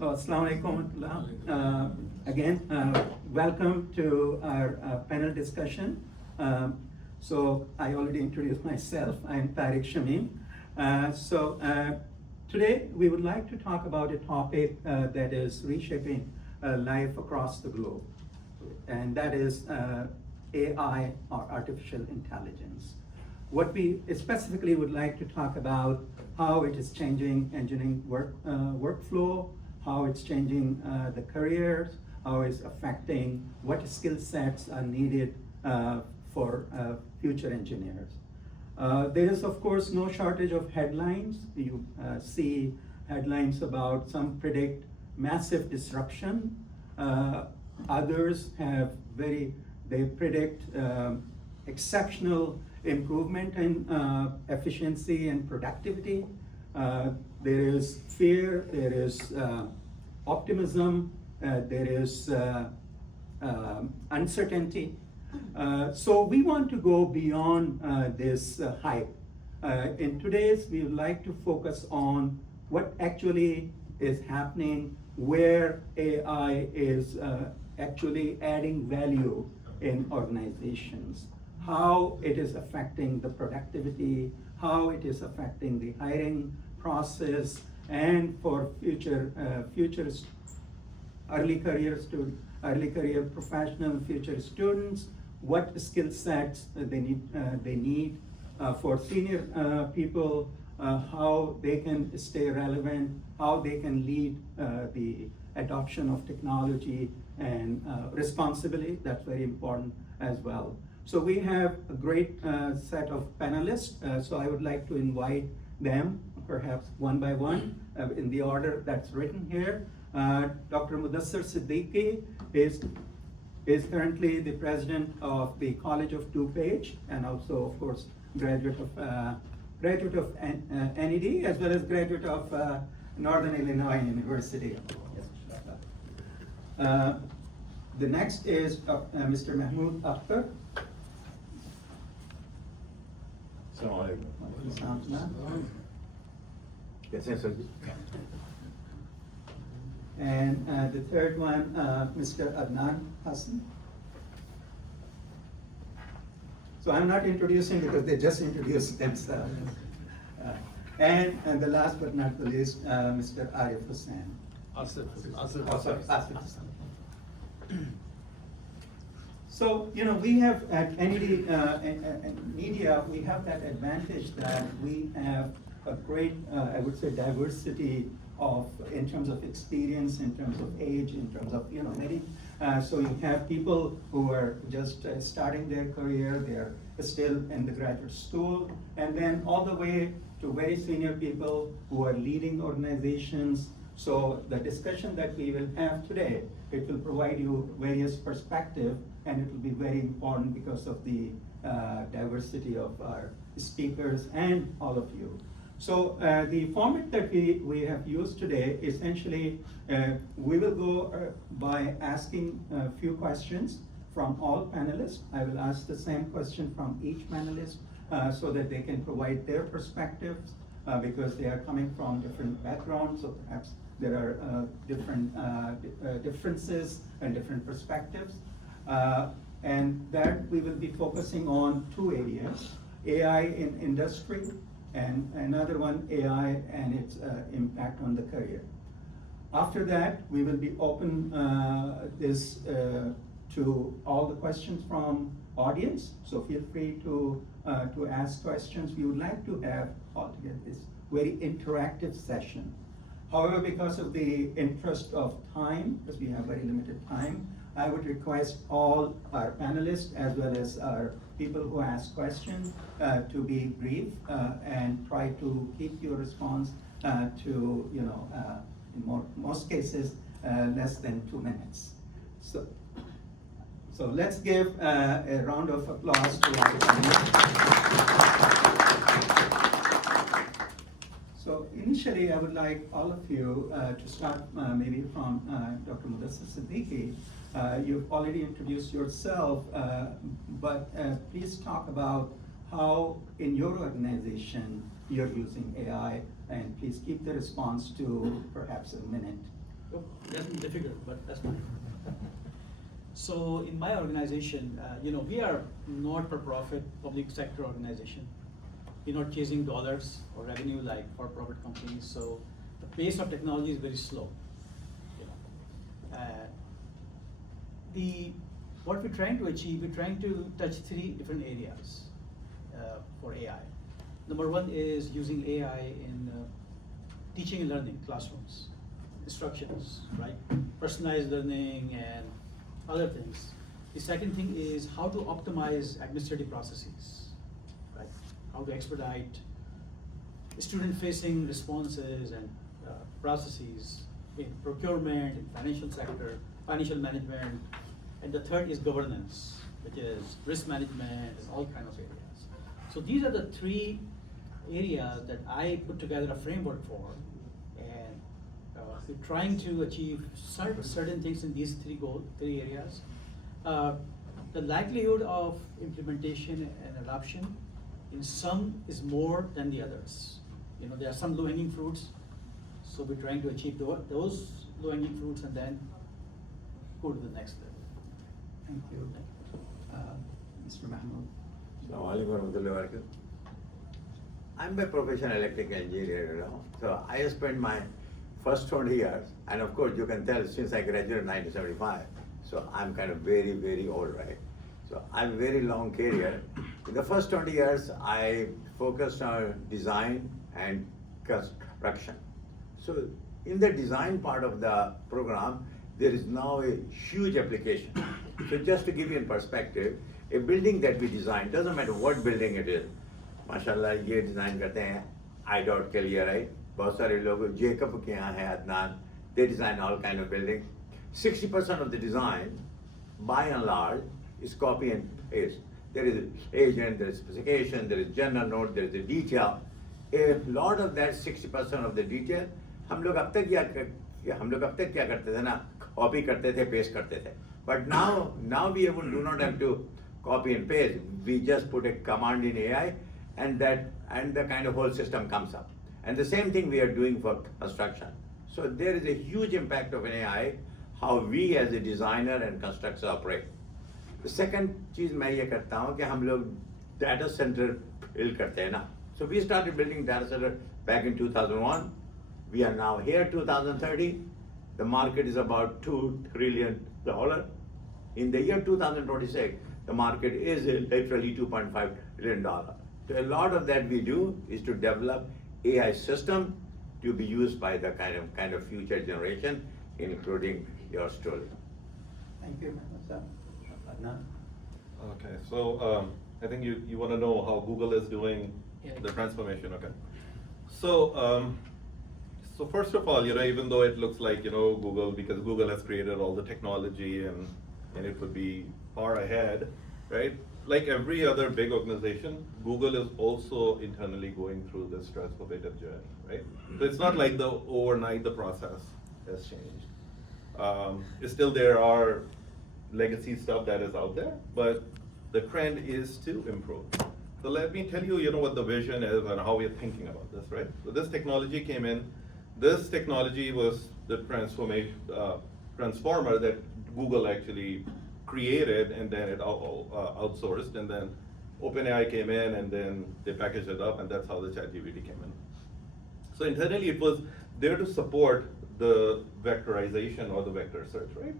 Assalamu alaikum. Again, welcome to our panel discussion. So I already introduced myself. I'm Tariq Shamim. Today we would like to talk about a topic that is reshaping life across the globe, and that is AI, or artificial intelligence. What we specifically would like to talk about how it is changing engineering workflow, how it's changing the careers, how it's affecting what skill sets are needed for future engineers. There is, of course, no shortage of headlines. You see headlines about some predict massive disruption. Others have they predict exceptional improvement in efficiency and productivity. There is fear, there is optimism, there is uncertainty. So we want to go beyond this hype. In today's, we would like to focus on what actually is happening, where AI is actually adding value in organizations, how it is affecting the productivity, how it is affecting the hiring process, and for future early career professional, future students, what skill sets they need for senior people, how they can stay relevant, how they can lead the adoption of technology and responsibility. That's very important as well. So we have a great set of panelists, so I would like to invite them, perhaps one by one, in the order that's written here. Dr. Mudassir Siddiqui is currently the president of the College of DuPage, and also, of course, graduate of NEDEA, as well as graduate of Northern Illinois University. The next is Mr. Mahmoud Akhtar. And the third one, Mr. Adnan Hassan. So I'm not introducing because they just introduced themselves. And the last but not the least, Mr. Arif Hussain. Asif Hussain. So, we have at NEDEA, we have that advantage that we have a great, I would say, diversity in terms of experience, in terms of age, in terms of, many. So you have people who are just starting their career, they're still in the graduate school, and then all the way to very senior people who are leading organizations. So the discussion that we will have today, it will provide you various perspectives, and it will be very important because of the diversity of our speakers and all of you. So the format that we have used today, essentially, we will go by asking a few questions from all panelists. I will ask the same question from each panelist so that they can provide their perspectives because they are coming from different backgrounds, so perhaps there are different differences and different perspectives. And that we will be focusing on two areas: AI in industry, and another one, AI and its impact on the career. After that, we will be open this to all the questions from audience, so feel free to ask questions. We would like to have altogether this very interactive session. However, because of the interest of time, because we have very limited time, I would request all our panelists as well as our people who ask questions to be brief and try to keep your response to, in most cases, less than 2 minutes. So let's give a round of applause to our panelists. So initially, I would like all of you to start maybe from Dr. Mudassir Siddiqui. You've already introduced yourself, but please talk about how in your organization you're using AI, and please keep the response to perhaps a minute. Oh, that's difficult, but that's fine. So in my organization, we are not-for-profit public sector organization. We're not chasing dollars or revenue like for-profit companies. So the pace of technology is very slow. You know. What we're trying to achieve, we're trying to touch 3 different areas for AI. Number 1 is using AI in teaching and learning classrooms, instructions, right? Personalized learning and other things. The second thing is how to optimize administrative processes, right? How to expedite student-facing responses and processes in procurement, in financial sector, financial management, and the third is governance, which is risk management and all kinds of areas. So these are the 3 areas that I put together a framework for, and we're trying to achieve certain things in these 3 areas. The likelihood of implementation and adoption in some is more than the others. There are some low-hanging fruits, so we're trying to achieve those low-hanging fruits and then go to the next level. Thank you. Mr. Mahmood. I'm a professional electrical engineer, So I spent my first 20 years, and of course you can tell since I graduated in 1975, so I'm kind of very, very old, right? So I have a very long career. In the first 20 years, I focused on design and construction. So in the design part of the program, there is now a huge application. So just to give you in perspective, a building that we design, doesn't matter what building it is, माशाल्लाह ये design करते हैं IDOT के लिए, right? बहुत सारे लोग Jacob के यहाँ हैं Adnan, they design all kind of building. 60% of the design, by and large, is copy and paste. There is an agent, there is specification, there is general note, there is a detail. A lot of that 60% of the detail, हम लोग अब तक क्या करते थे ना, copy करते थे, paste करते थे. But now we do not have to copy and paste. We just put a command in AI, and the kind of whole system comes up. And the same thing we are doing for construction. So there is a huge impact of an AI, how we as a designer and constructor operate. The second चीज़ मैं ये करता हूँ कि हम लोग data center build करते हैं ना. So we started building data center back in 2001. We are now here 2030. The market is about $2 trillion. In the year 2026, the market is literally $2.5 trillion. So a lot of that we do is to develop AI system to be used by the kind of future generation, including your story. Thank you, Mahmood. Adnan? Okay, so I think you want to know how Google is doing the transformation, okay? So, so first of all, even though it looks like, Google, because Google has created all the technology and it would be far ahead, right? Like every other big organization, Google is also internally going through this transformative journey, right? So it's not like overnight the process has changed. Still there are legacy stuff that is out there, but the trend is to improve. So let me tell you, what the vision is and how we're thinking about this, right? So this technology came in. This technology was the transformer that Google actually created, and then it outsourced, and then OpenAI came in, and then they packaged it up, and that's how the ChatGPT came in. So internally, it was there to support the vectorization or the vector search, right?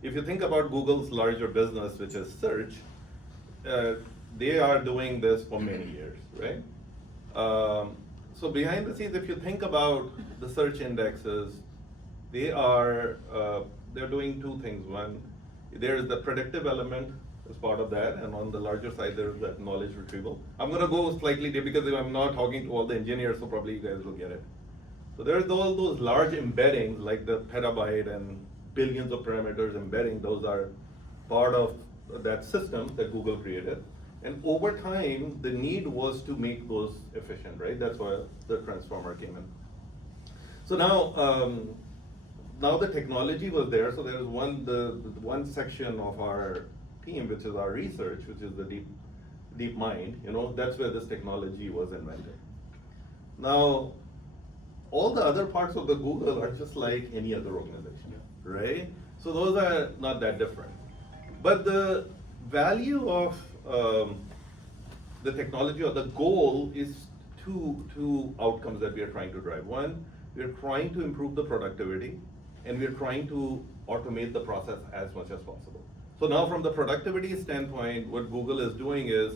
If you think about Google's larger business, which is search, they are doing this for many years, right? So behind the scenes, if you think about the search indexes, they're doing 2 things. One, there is the predictive element as part of that, and on the larger side, there is that knowledge retrieval. I'm going to go slightly deep because I'm not talking to all the engineers, so probably you guys will get it. So there's all those large embeddings, like the petabyte and billions of parameters embedding. Those are part of that system that Google created. And over time, the need was to make those efficient, right? That's why the transformer came in. So now the technology was there. So there is one section of our team, which is our research, which is the deep mind. That's where this technology was invented. Now, all the other parts of the Google are just like any other organization, right? So those are not that different. But the value of the technology or the goal is two outcomes that we are trying to drive. One, we are trying to improve the productivity, and we are trying to automate the process as much as possible. So now from the productivity standpoint, what Google is doing is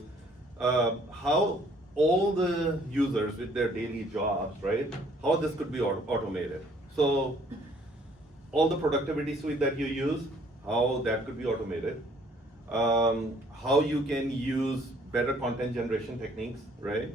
how all the users with their daily jobs, right, how this could be automated. So all the productivity suite that you use, how that could be automated. How you can use better content generation techniques, right?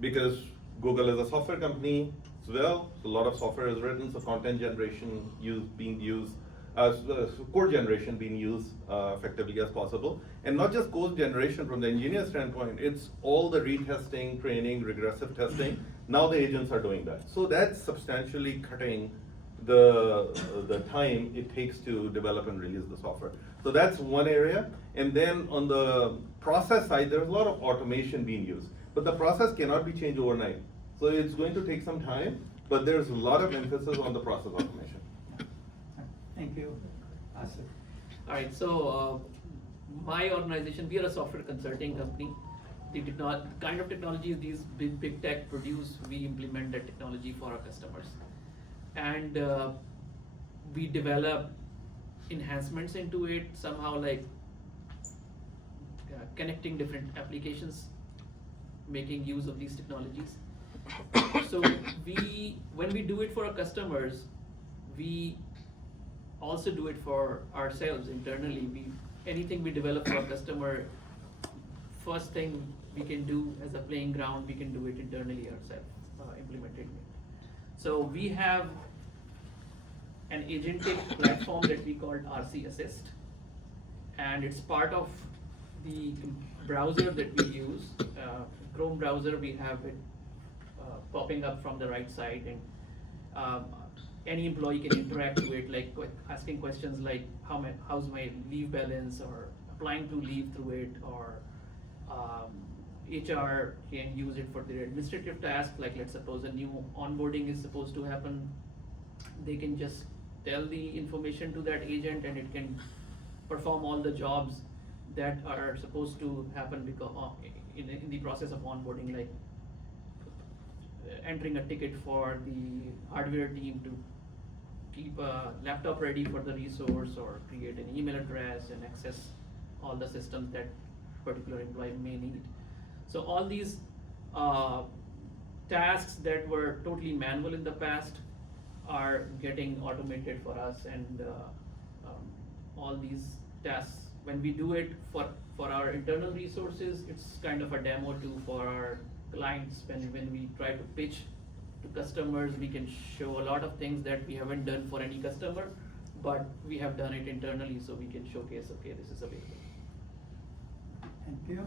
Because Google is a software company as well, so a lot of software is written, so content generation being used, code generation being used effectively as possible. And not just code generation from the engineer standpoint, it's all the retesting, training, regressive testing. Now the agents are doing that. So that's substantially cutting the time it takes to develop and release the software. So that's one area. And then on the process side, there's a lot of automation being used. But the process cannot be changed overnight. So it's going to take some time, but there's a lot of emphasis on the process automation. Thank you. Asif. All right, so my organization, we are a software consulting company. The kind of technologies these big tech produce, we implement that technology for our customers. And we develop enhancements into it, somehow like connecting different applications, making use of these technologies. So when we do it for our customers, we also do it for ourselves internally. Anything we develop for our customer, first thing we can do as a playing ground, we can do it internally ourselves, implement it. So we have an agentic platform that we call RC Assist, and it's part of the browser that we use. Chrome browser, we have it popping up from the right side, and any employee can interact with it, like asking questions like how's my leave balance, or applying to leave through it, or HR can use it for their administrative tasks, like let's suppose a new onboarding is supposed to happen. They can just tell the information to that agent, and it can perform all the jobs that are supposed to happen because in the process of onboarding, like entering a ticket for the hardware team to keep a laptop ready for the resource, or create an email address and access all the systems that particular employee may need. So all these tasks that were totally manual in the past are getting automated for us, and all these tasks, when we do it for our internal resources, it's kind of a demo too for our clients. When we try to pitch to customers, we can show a lot of things that we haven't done for any customer, but we have done it internally, so we can showcase, okay, this is available. Thank you.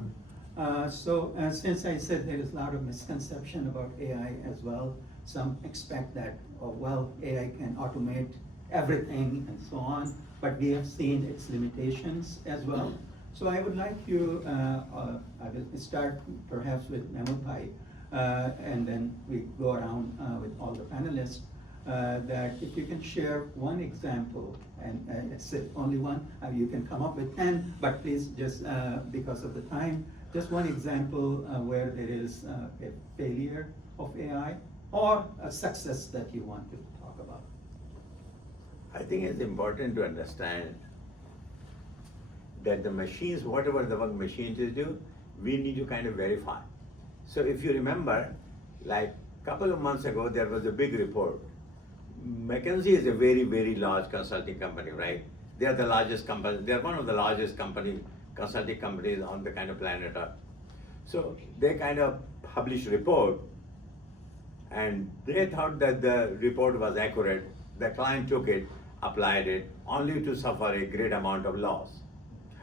Since I said there is a lot of misconception about AI as well, some expect that, oh, well, AI can automate everything and so on, but we have seen its limitations as well. So I would like you, I will start perhaps with Memulbhai, and then we go around with all the panelists, that if you can share one example, and it's only one, you can come up with 10, but please just, because of the time, just one example where there is a failure of AI or a success that you want to talk about. I think it's important to understand that the machines, whatever the work machines do, we need to kind of verify. So if you remember, like a couple of months ago, there was a big report. McKinsey is a very, very large consulting company, right? They are the largest company, they are one of the largest consulting companies on the kind of planet Earth. So they kind of published a report, and they thought that the report was accurate. The client took it, applied it, only to suffer a great amount of loss.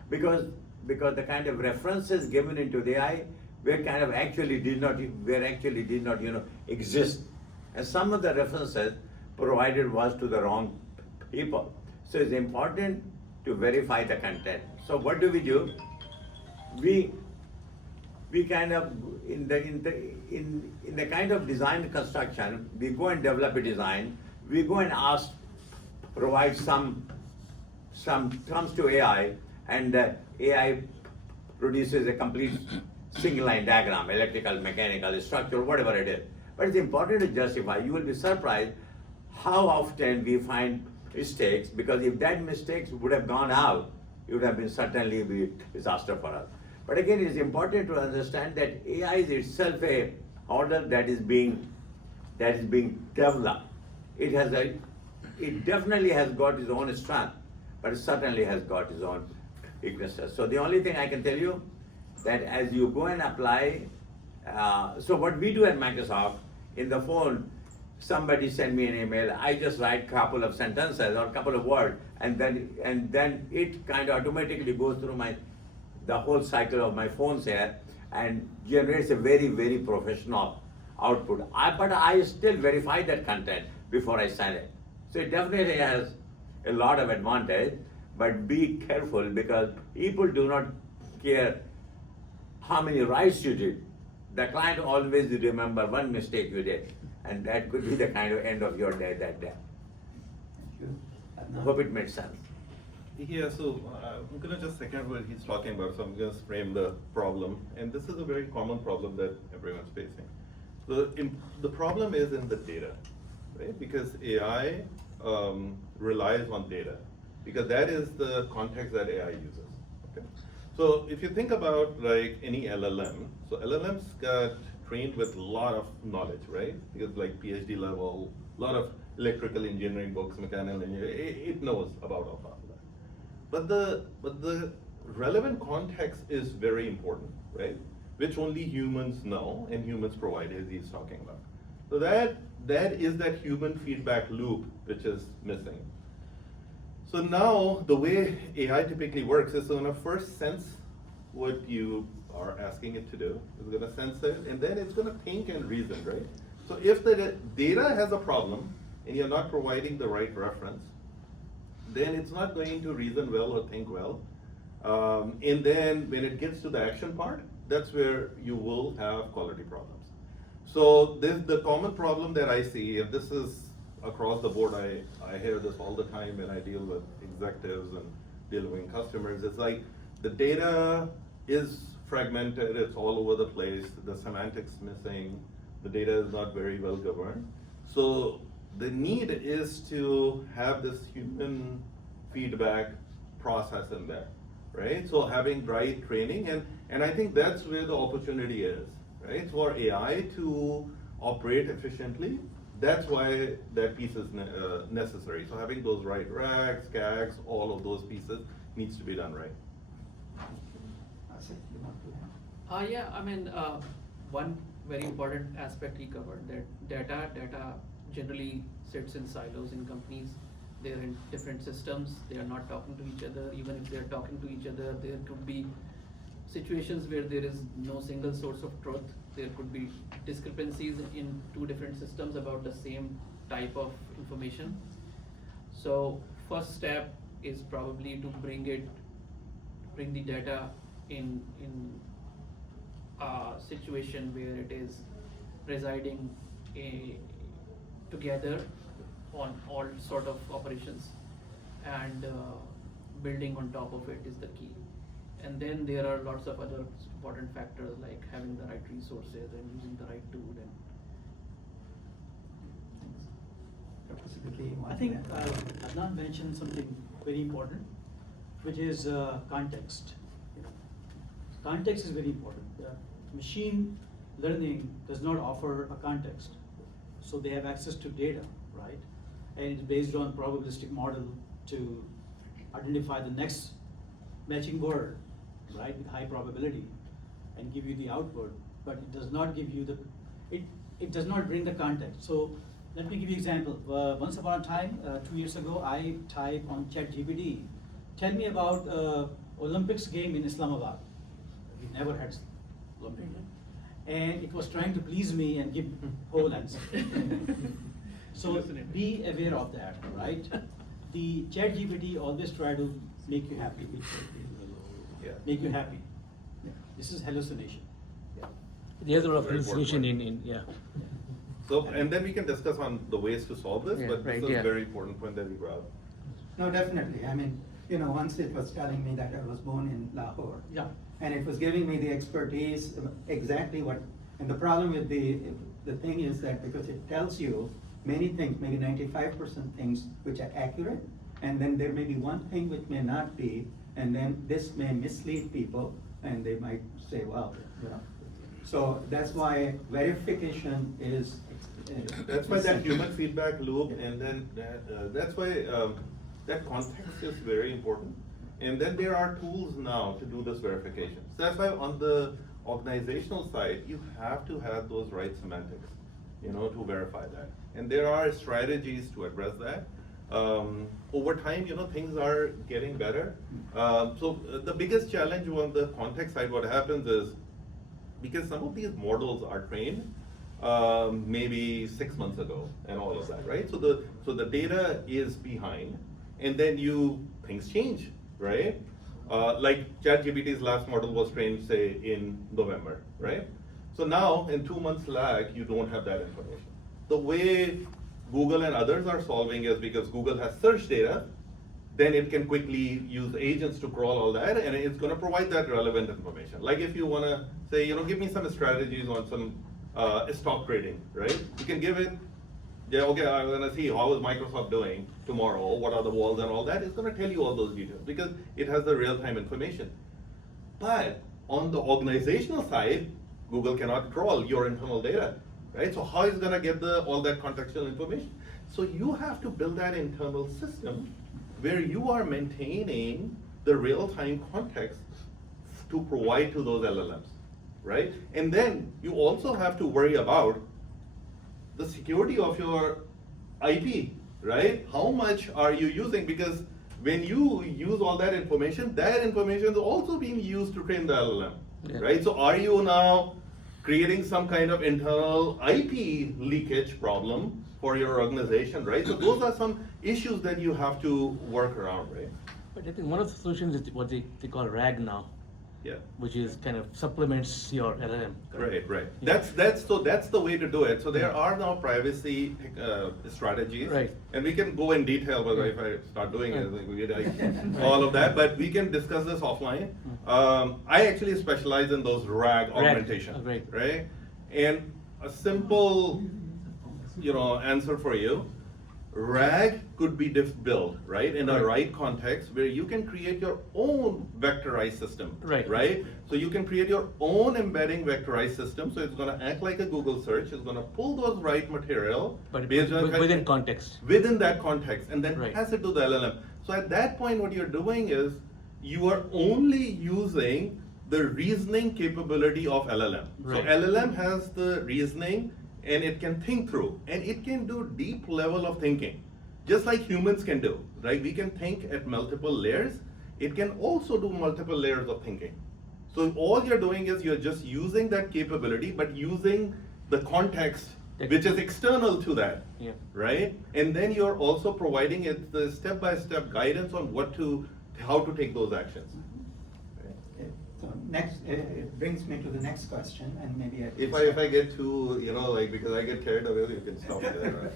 Because the kind of references given into the AI were kind of actually did not exist. And some of the references provided was to the wrong people. So it's important to verify the content. So what do? We we kind of in the kind of design construction, we go and develop a design, we go and ask, provide some terms to AI, and AI produces a complete single line diagram, electrical, mechanical, structural, whatever it is. But it's important to justify. You will be surprised how often we find mistakes, because if that mistakes would have gone out, it would have been certainly be disaster for us. But again, it is important to understand that AI is itself a order that is being developed. It definitely has got its own strength, but it certainly has got its own weaknesses. So the only thing I can tell you, that as you go and apply, so what we do at Microsoft, in the phone, somebody send me an email, I just write couple of sentences or couple of words, and then it kind of automatically goes through the whole cycle of my phones here and generates a very, very professional output. But I still verify that content before I send it. So it definitely has a lot of advantage, but be careful, because people do not care how many writes you did. The client always remember one mistake you did, and that could be the kind of end of your day that day. Thank you. I hope it made sense. Yeah, so I'm gonna just second what he's talking about, so I'm gonna frame the problem, and this is a very common problem that everyone's facing. The problem is in the data, right? Because AI relies on data, because that is the context that AI uses, okay? So if you think about like any LLM, so LLMs got trained with a lot of knowledge, right? Because like PhD level, a lot of electrical engineering books, mechanical engineering, it knows about all of that. But the relevant context is very important, right? Which only humans know and humans provide, as he's talking about. So that is that human feedback loop which is missing. So now the way AI typically works is gonna first sense what you are asking it to do. It's gonna sense it, and then it's gonna think and reason, right? So if the data has a problem and you're not providing the right reference, then it's not going to reason well or think well. And then when it gets to the action part, that's where you will have quality problems. So the common problem that I see, and this is across the board, I hear this all the time when I deal with executives and deal with customers, it's like the data is fragmented, it's all over the place, the semantics missing, the data is not very well governed. So the need is to have this human feedback process in there, right? So having right training, and I think that's where the opportunity is, right? For AI to operate efficiently, that's why that piece is necessary. So having those right RAGs, CAGs, all of those pieces needs to be done right. Asif, you want to add? Yeah, I mean, one very important aspect he covered, that data generally sits in silos in companies. They're in different systems, they are not talking to each other. Even if they're talking to each other, there could be situations where there is no single source of truth. There could be discrepancies in two different systems about the same type of information. So first step is probably to bring the data in a situation where it is residing together on all sort of operations, and building on top of it is the key. And then there are lots of other important factors like having the right resources and using the right tool. And Dr. Siddiqui, you want I to think add? Adnan mentioned something very important, which is context. You know, context is very important. Machine learning does not offer a context, so they have access to data, right? And it's based on probabilistic model to identify the next matching word, right, with high probability, and give you the output. But it does not give you it does not bring the context. So let me give you an example. Once upon a time, 2 years ago, I typed on ChatGPT, tell me about Olympics game in Islamabad. We never had Olympic. And it was trying to please me and give whole answer. So be aware of that, right? The ChatGPT always try to make you happy. Yeah. Make you happy. This is hallucination. There's a lot of Very important hallucination point. yeah. So, and then we can discuss on the ways to solve this, Yeah, but this right, is a yeah. very important point that we brought up. No, definitely. I mean, once it was telling me that I was born in Lahore. Yeah. And it was giving me the expertise, exactly what, and the problem with the thing is that because it tells you many things, maybe 95% things which are accurate, and then there may be one thing which may not be, and then this may mislead people, and they might say, well, So that's why verification is. That's why that human feedback loop, and then that's why that context is very important. And then there are tools now to do this verification. So that's why on the organizational side, you have to have those right semantics, to verify that. And there are strategies to address that. Over time, things are getting better. So the biggest challenge on the context side, what happens is, because some of these models are trained maybe 6 months ago and all of that, right? So the data is behind, and then things change, right? Like ChatGPT's last model was trained, say, in November, right? So now, in 2 months lag, you don't have that information. The way Google and others are solving is because Google has search data, then it can quickly use agents to crawl all that, and it's going to provide that relevant information. Like if you want to say, give me some strategies on some stock trading, right? You can give it, okay, I'm going to see how is Microsoft doing tomorrow, what are the walls and all that. It's going to tell you all those details because it has the real-time information. But on the organizational side, Google cannot crawl your internal data, right? So how is it going to get all that contextual information? So you have to build that internal system where you are maintaining the real-time context to provide to those LLMs, right? And then you also have to worry about the security of your IP, right? How much are you using? Because when you use all that information is also being used to train the LLM, Yeah. right? So are you now creating some kind of internal IP leakage problem for your organization, right? So those are some issues that you have to work around, right? But I think one of the solutions is what they call RAG now, Yeah. which is kind of supplements your LLM. Right. Yeah. That's the way to do it. So there are now privacy strategies, Right. and we can go in detail. But if I start doing it, we all of that. But we can discuss this offline. I actually specialize in those RAG augmentation, right? And a simple, answer for you. RAG could be built, right, in a right context where you can create your own vectorized system, right? So you can create your own embedding vectorized system. So it's going to act like a Google search. It's going to pull those right material But based on within context. within that context, and then Right. pass it to the LLM. So at that point, what you're doing is you are only using the reasoning capability of LLM. So Right. LLM has the reasoning, and it can think through, and it can do deep level of thinking, just like humans can do, right? We can think at multiple layers. It can also do multiple layers of thinking. So all you're doing is you're just using that capability, but using the context which is external to that, Yeah. right? And then you're also providing it the step-by-step guidance on how to take those actions. So next, it brings me to the next question, and maybe I. If I get too, because I get carried away, you can stop there,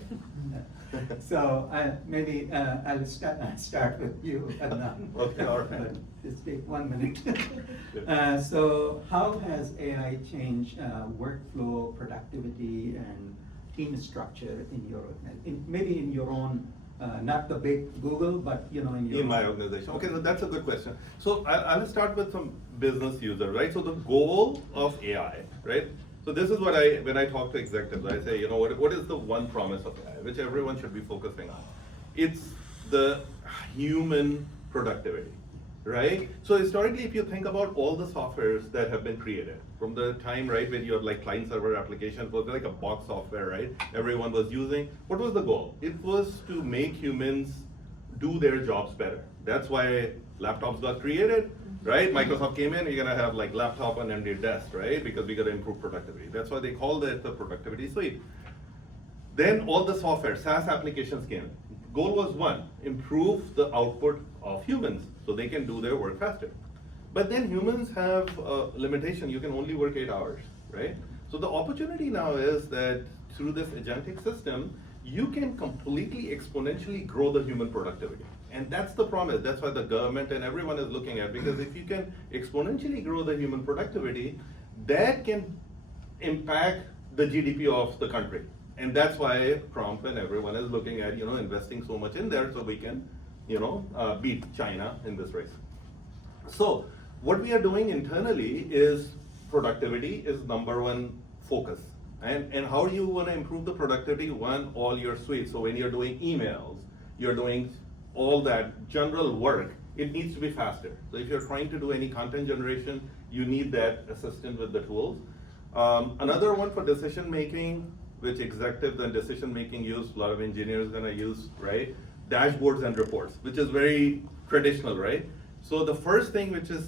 right? So maybe I'll start with you, Adnan. Okay, all right. But just take 1 minute. Good. So how has AI changed workflow, productivity, and team structure maybe in your own, not the big Google, but in your In my own. organization. Okay, so that's a good question. So I'll start with some business user, right? So the goal of AI, right? So this is what when I talk to executives, I say, what is the one promise of AI, which everyone should be focusing on? It's the human productivity, right? So historically, if you think about all the softwares that have been created, from the time, right, when you have like client server applications, was like a box software, right? Everyone was using. What was the goal? It was to make humans do their jobs better. That's why laptops got created, right? Microsoft came in, you're gonna have like laptop on empty desk, right? Because we gotta improve productivity. That's why they called it the productivity suite. Then all the software, SaaS applications came. Goal was one, improve the output of humans so they can do their work faster. But then humans have a limitation, you can only work 8 hours, right? So the opportunity now is that through this agentic system, you can completely exponentially grow the human productivity. And that's the promise. That's why the government and everyone is looking at, because if you can exponentially grow the human productivity, that can impact the GDP of the country. And that's why Trump and everyone is looking at, investing so much in there so we can, beat China in this race. So what we are doing internally is productivity is number one focus. And how do you want to improve the productivity? One, all your suites. So when you're doing emails, you're doing all that general work, it needs to be faster. So if you're trying to do any content generation, you need that assistant with the tools. Another one for decision making, which executives and decision making use, a lot of engineers gonna use, right? Dashboards and reports, which is very traditional, right? So the first thing which is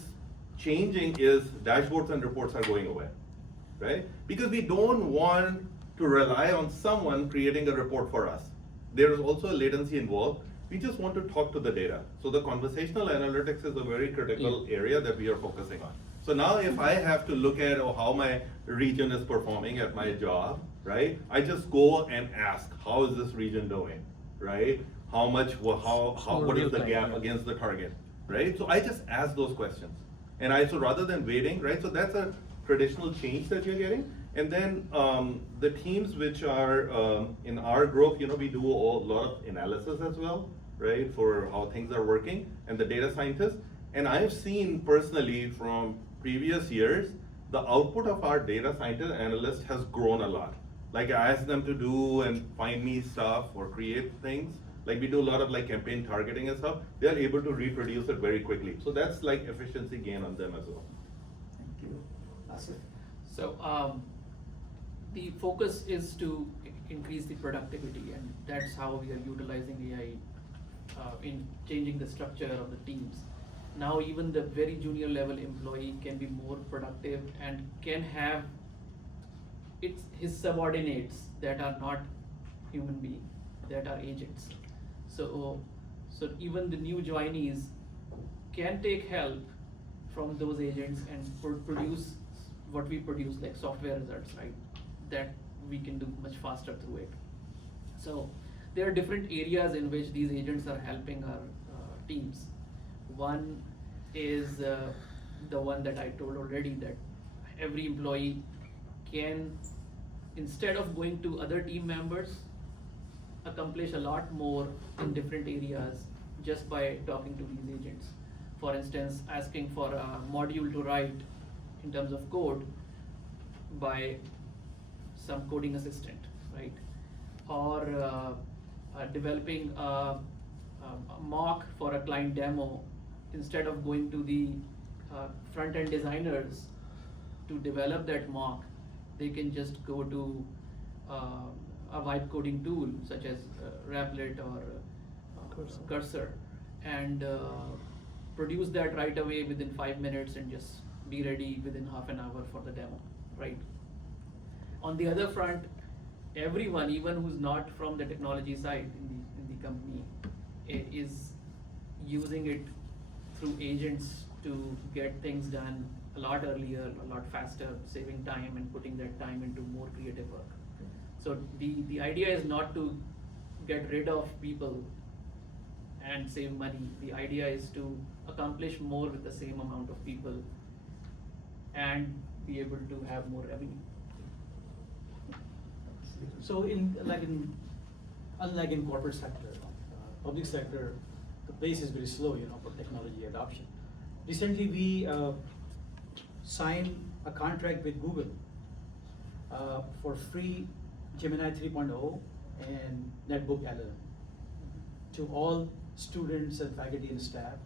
changing is dashboards and reports are going away, right? Because we don't want to rely on someone creating a report for us. There is also a latency involved. We just want to talk to the data. So the conversational analytics is a very critical area that we are focusing on. So now if I have to look at how my region is performing at my job, right? I just go and ask, how is this region doing, right? How much, what is the gap against the target, right? So I just ask those questions. And so rather than waiting, right? So that's a traditional change that you're getting. And then the teams which are in our group, we do a lot of analysis as well, right? For how things are working, and the data scientists. And I've seen personally from previous years, the output of our data scientist analyst has grown a lot. Like I ask them to do and find me stuff or create things. Like we do a lot of campaign targeting and stuff. They're able to reproduce it very quickly. So that's efficiency gain on them as well. Thank you. Asif? So the focus is to increase the productivity, and that's how we are utilizing AI in changing the structure of the teams. Now even the very junior level employee can be more productive and can have his subordinates that are not human beings, that are agents. So even the new joinees can take help from those agents and produce what we produce, like software results, right? That we can do much faster through it. So there are different areas in which these agents are helping our teams. One is the one that I told already, that every employee can, instead of going to other team members, accomplish a lot more in different areas just by talking to these agents. For instance, asking for a module to write in terms of code by some coding assistant, right? Or developing a mock for a client demo, instead of going to the front-end designers to develop that mock, they can just go to a vibe coding tool such as Replit or Cursor and produce that right away within 5 minutes and just be ready within half an hour for the demo, right? On the other front, everyone, even who's not from the technology side in the company, is using it through agents to get things done a lot earlier, a lot faster, saving time and putting that time into more creative work. So the idea is not to get rid of people and save money. The idea is to accomplish more with the same amount of people and be able to have more revenue. So unlike in corporate sector, public sector, the pace is very slow, for technology adoption. Recently, we signed a contract with Google for free Gemini 3.0 and Netbook LLM to all students and faculty and staff,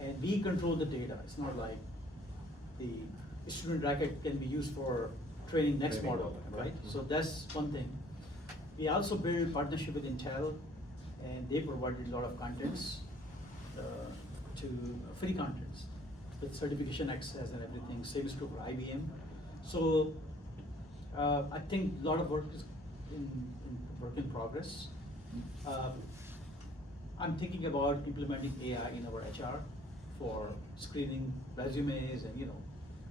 and we control the data. It's not like the student racket can be used for training next model, right? So that's one thing. We also build partnership with Intel, and they provided a lot of contents to free contents with certification access and everything. Same is true for IBM. So I think a lot of work is work in progress. I'm thinking about implementing AI in our HR for screening resumes and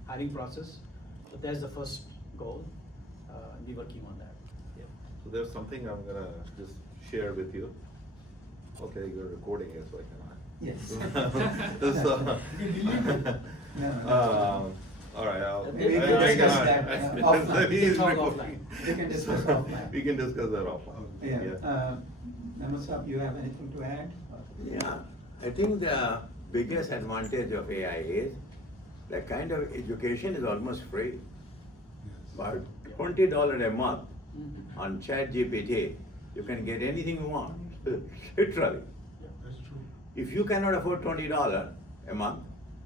hiring process. But that's the first goal. and we're working on that. Yeah. So there's something I'm gonna just share with you. Okay, you're recording it, so I cannot. Yes. So, You believe it? No. all right, We can I discuss cannot. that, I- offline. he We can is talk recording. offline. We can discuss offline. We can discuss that offline. Yeah, Namasab, you have anything to add? Yeah, I think the biggest advantage of AI is the kind of education is almost free. About $20 a month Mhm. on ChatGPT, you can get anything you want, literally. That's true. If you cannot afford $20 a month,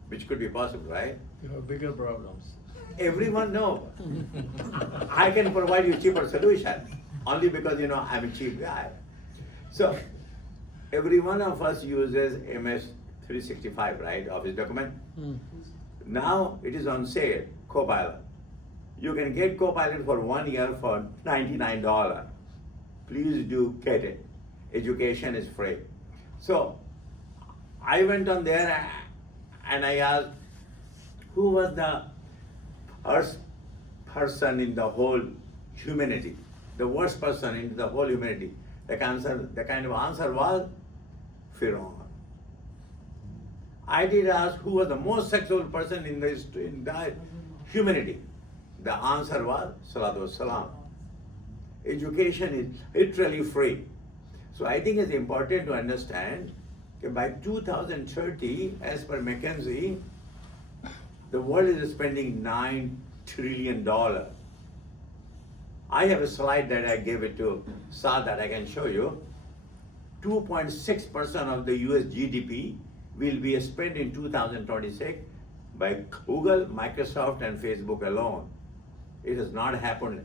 which could be possible, right? You have bigger problems. Everyone know. I can provide you cheaper solution, only because I'm a cheap guy. So, every one of us uses MS 365, right, Office document? Now it is on sale, Copilot. You can get Copilot for 1 year for $99. Please do get it. Education is free. So I went on there and I asked, who was the worst person in the whole humanity? The worst person in the whole humanity. The kind of answer was Pharaoh. I did ask who was the most sexual person in the humanity. The answer was Salatu Wassalam. Education is literally free. So I think it's important to understand that by 2030, as per McKinsey, the world is spending $9 trillion. I have a slide that I gave it to Saad that I can show you. 2.6% of the US GDP will be spent in 2026 by Google, Microsoft, and Facebook alone. It has not happened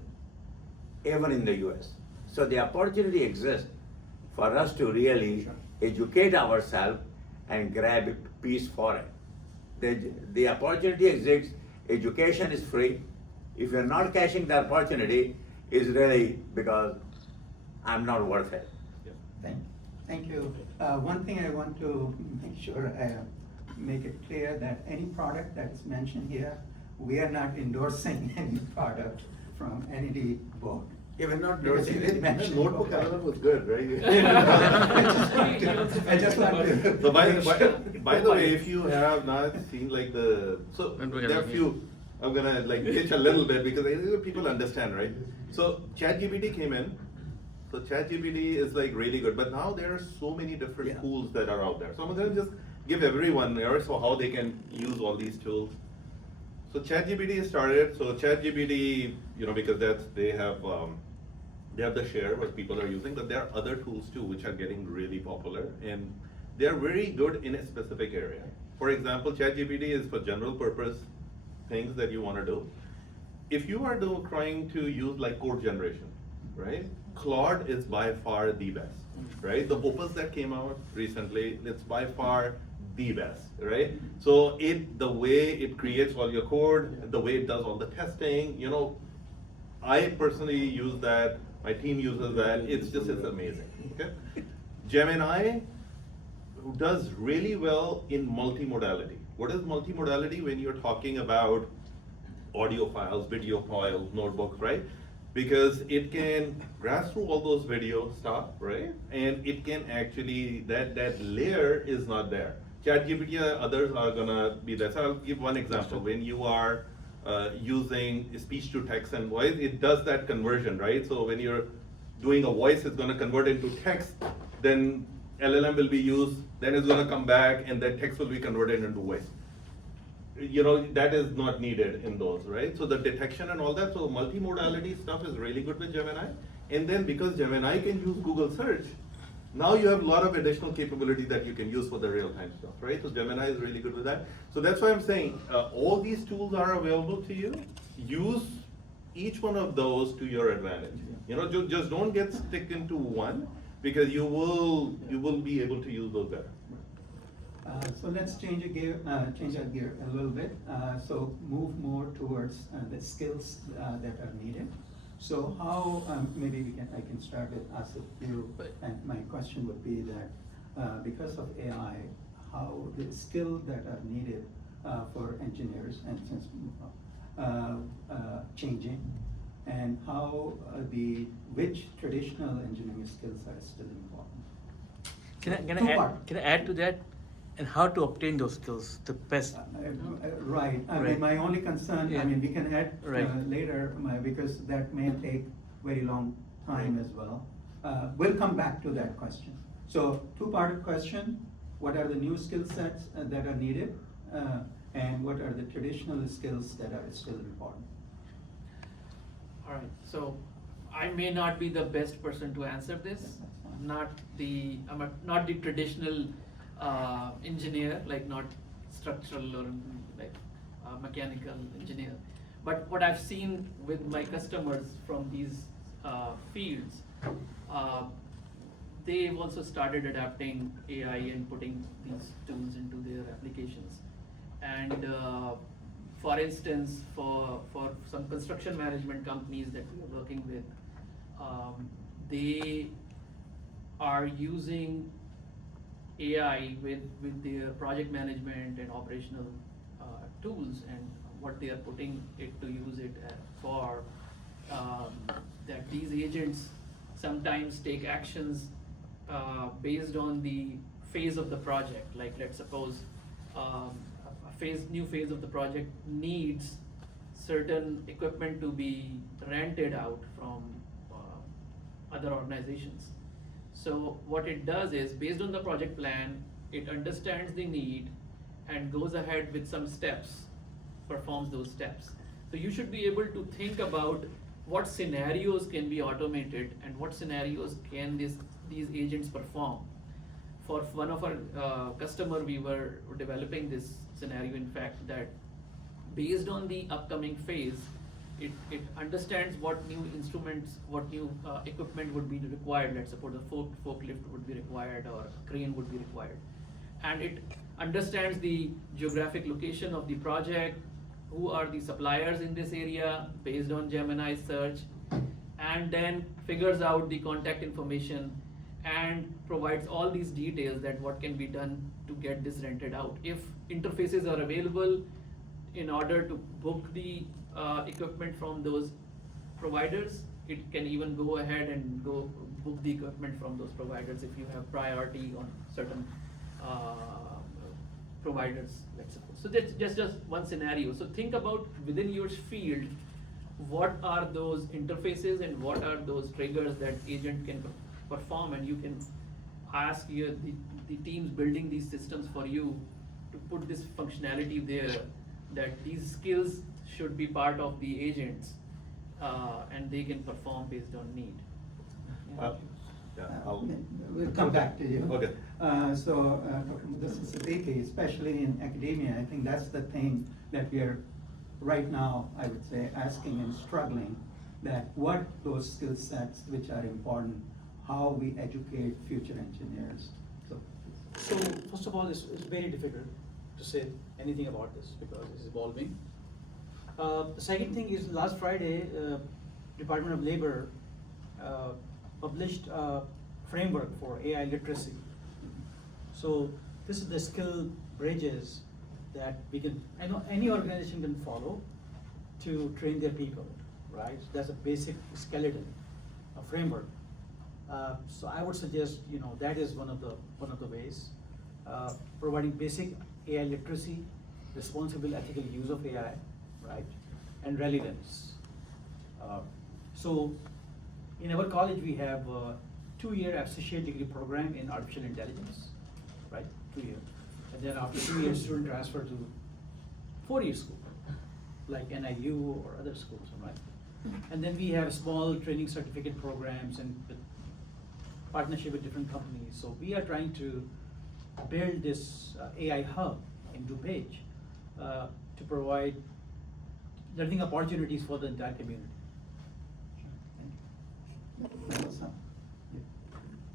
ever in the US. So the opportunity exists for us to really educate ourselves and grab a piece for it. The opportunity exists, education is free. If you're not catching the opportunity, it's really because I'm not worth it. Thank you. One thing I want to make sure I make it clear that any product that's mentioned here, we are not endorsing any product from NED board. Even not Because you did mention Notebook Copilot. Canada was good, right? I just want to. So by the way, if you have not seen like so there are few, I'm gonna like pitch a little bit because I think people understand, right? So ChatGPT came in, so ChatGPT is like really good, but now there are so many different tools that are out there. So I'm gonna just give everyone there, so how they can use all these tools. So ChatGPT started, so ChatGPT, because they have the share what people are using, but there are other tools too which are getting really popular and they're very good in a specific area. For example, ChatGPT is for general purpose things that you want to do. If you are trying to use like code generation, right? Claude is by far the best, right? The Opus that came out recently, it's by far the best, right? So the way it creates all your code, the way it does all the testing, I personally use that, my team uses that, it's amazing, okay? Gemini does really well in multimodality. What is multimodality? When you're talking about audio files, video files, notebooks, right? Because it can grasp through all those video stuff, right? And it can actually, that layer is not there. ChatGPT, others are gonna be there. So I'll give one example. When you are using speech to text and voice, it does that conversion, right? So when you're doing a voice, it's gonna convert into text, then LLM will be used, then it's gonna come back, and then text will be converted into voice. That is not needed in those, right? So the detection and all that, so multimodality stuff is really good with Gemini. And then because Gemini can use Google search, now you have a lot of additional capability that you can use for the real-time stuff, right? So Gemini is really good with that. So that's why I'm saying, all these tools are available to you. Use each one of those to your advantage. Just don't get stuck into one, because you will be able to use those better. So let's change our gear a little bit. So move more towards the skills that are needed. So how, maybe I can start with Asif, you, and my question would be that because of AI, how the skills that are needed for engineers and since changing, and which traditional engineering skills are still important. Can I add to that? And how to obtain those skills, the best? Right, I mean, Right. my only concern, I Yeah. mean, we can add Right. later, because that may take very long time as well. We'll come back to that question. So, two-part question, what are the new skill sets that are needed? And what are the traditional skills that are still important? Alright, so I may not be the best person to answer this. That's fine. Not the traditional engineer, like not structural or like mechanical engineer. But what I've seen with my customers from these fields, they've also started adapting AI and putting these tools into their applications. And for instance, for some construction management companies that we are working with, they are using AI with their project management and operational tools, and what they are putting it to use it for, that these agents sometimes take actions based on the phase of the project. Like, let's suppose a new phase of the project needs certain equipment to be rented out from other organizations. So what it does is, based on the project plan, it understands the need and goes ahead with some steps, performs those steps. So you should be able to think about what scenarios can be automated and what scenarios can these agents perform. For one of our customer, we were developing this scenario, in fact, that based on the upcoming phase, it understands what new instruments, what new equipment would be required. Let's suppose a forklift would be required or a crane would be required. And it understands the geographic location of the project, who are the suppliers in this area based on Gemini search, and then figures out the contact information and provides all these details that what can be done to get this rented out. If interfaces are available in order to book the equipment from those providers, it can even go ahead and go book the equipment from those providers if you have priority on certain providers, let's suppose. So that's just one scenario. So think about within your field, what are those interfaces and what are those triggers that agent can perform, and you can ask the teams building these systems for you to put this functionality there, that these skills should be part of the agents, and they can perform based on need. We'll come back to you. Okay. So, this is Siddiqui, especially in academia, I think that's the thing that we are right now, I would say, asking and struggling, that what those skill sets which are important, how we educate future engineers. So first of all, it's very difficult to say anything about this because it's evolving. The second thing is, last Friday, Department of Labor published a framework for AI literacy. So this is the skill bridges that we can, I know any organization can follow to train their people, right? That's a basic skeleton, a framework. So I would suggest, that is one of the ways. Providing basic AI literacy, responsible ethical use of AI, right? And relevance. So in our college, we have a 2-year associate degree program in artificial intelligence, right? 2 years. And then after 2 years, student transfer to 4-year school, like NIU or other schools, right? And then we have small training certificate programs and partnership with different companies. So we are trying to build this AI hub in DuPage to provide learning opportunities for the entire community.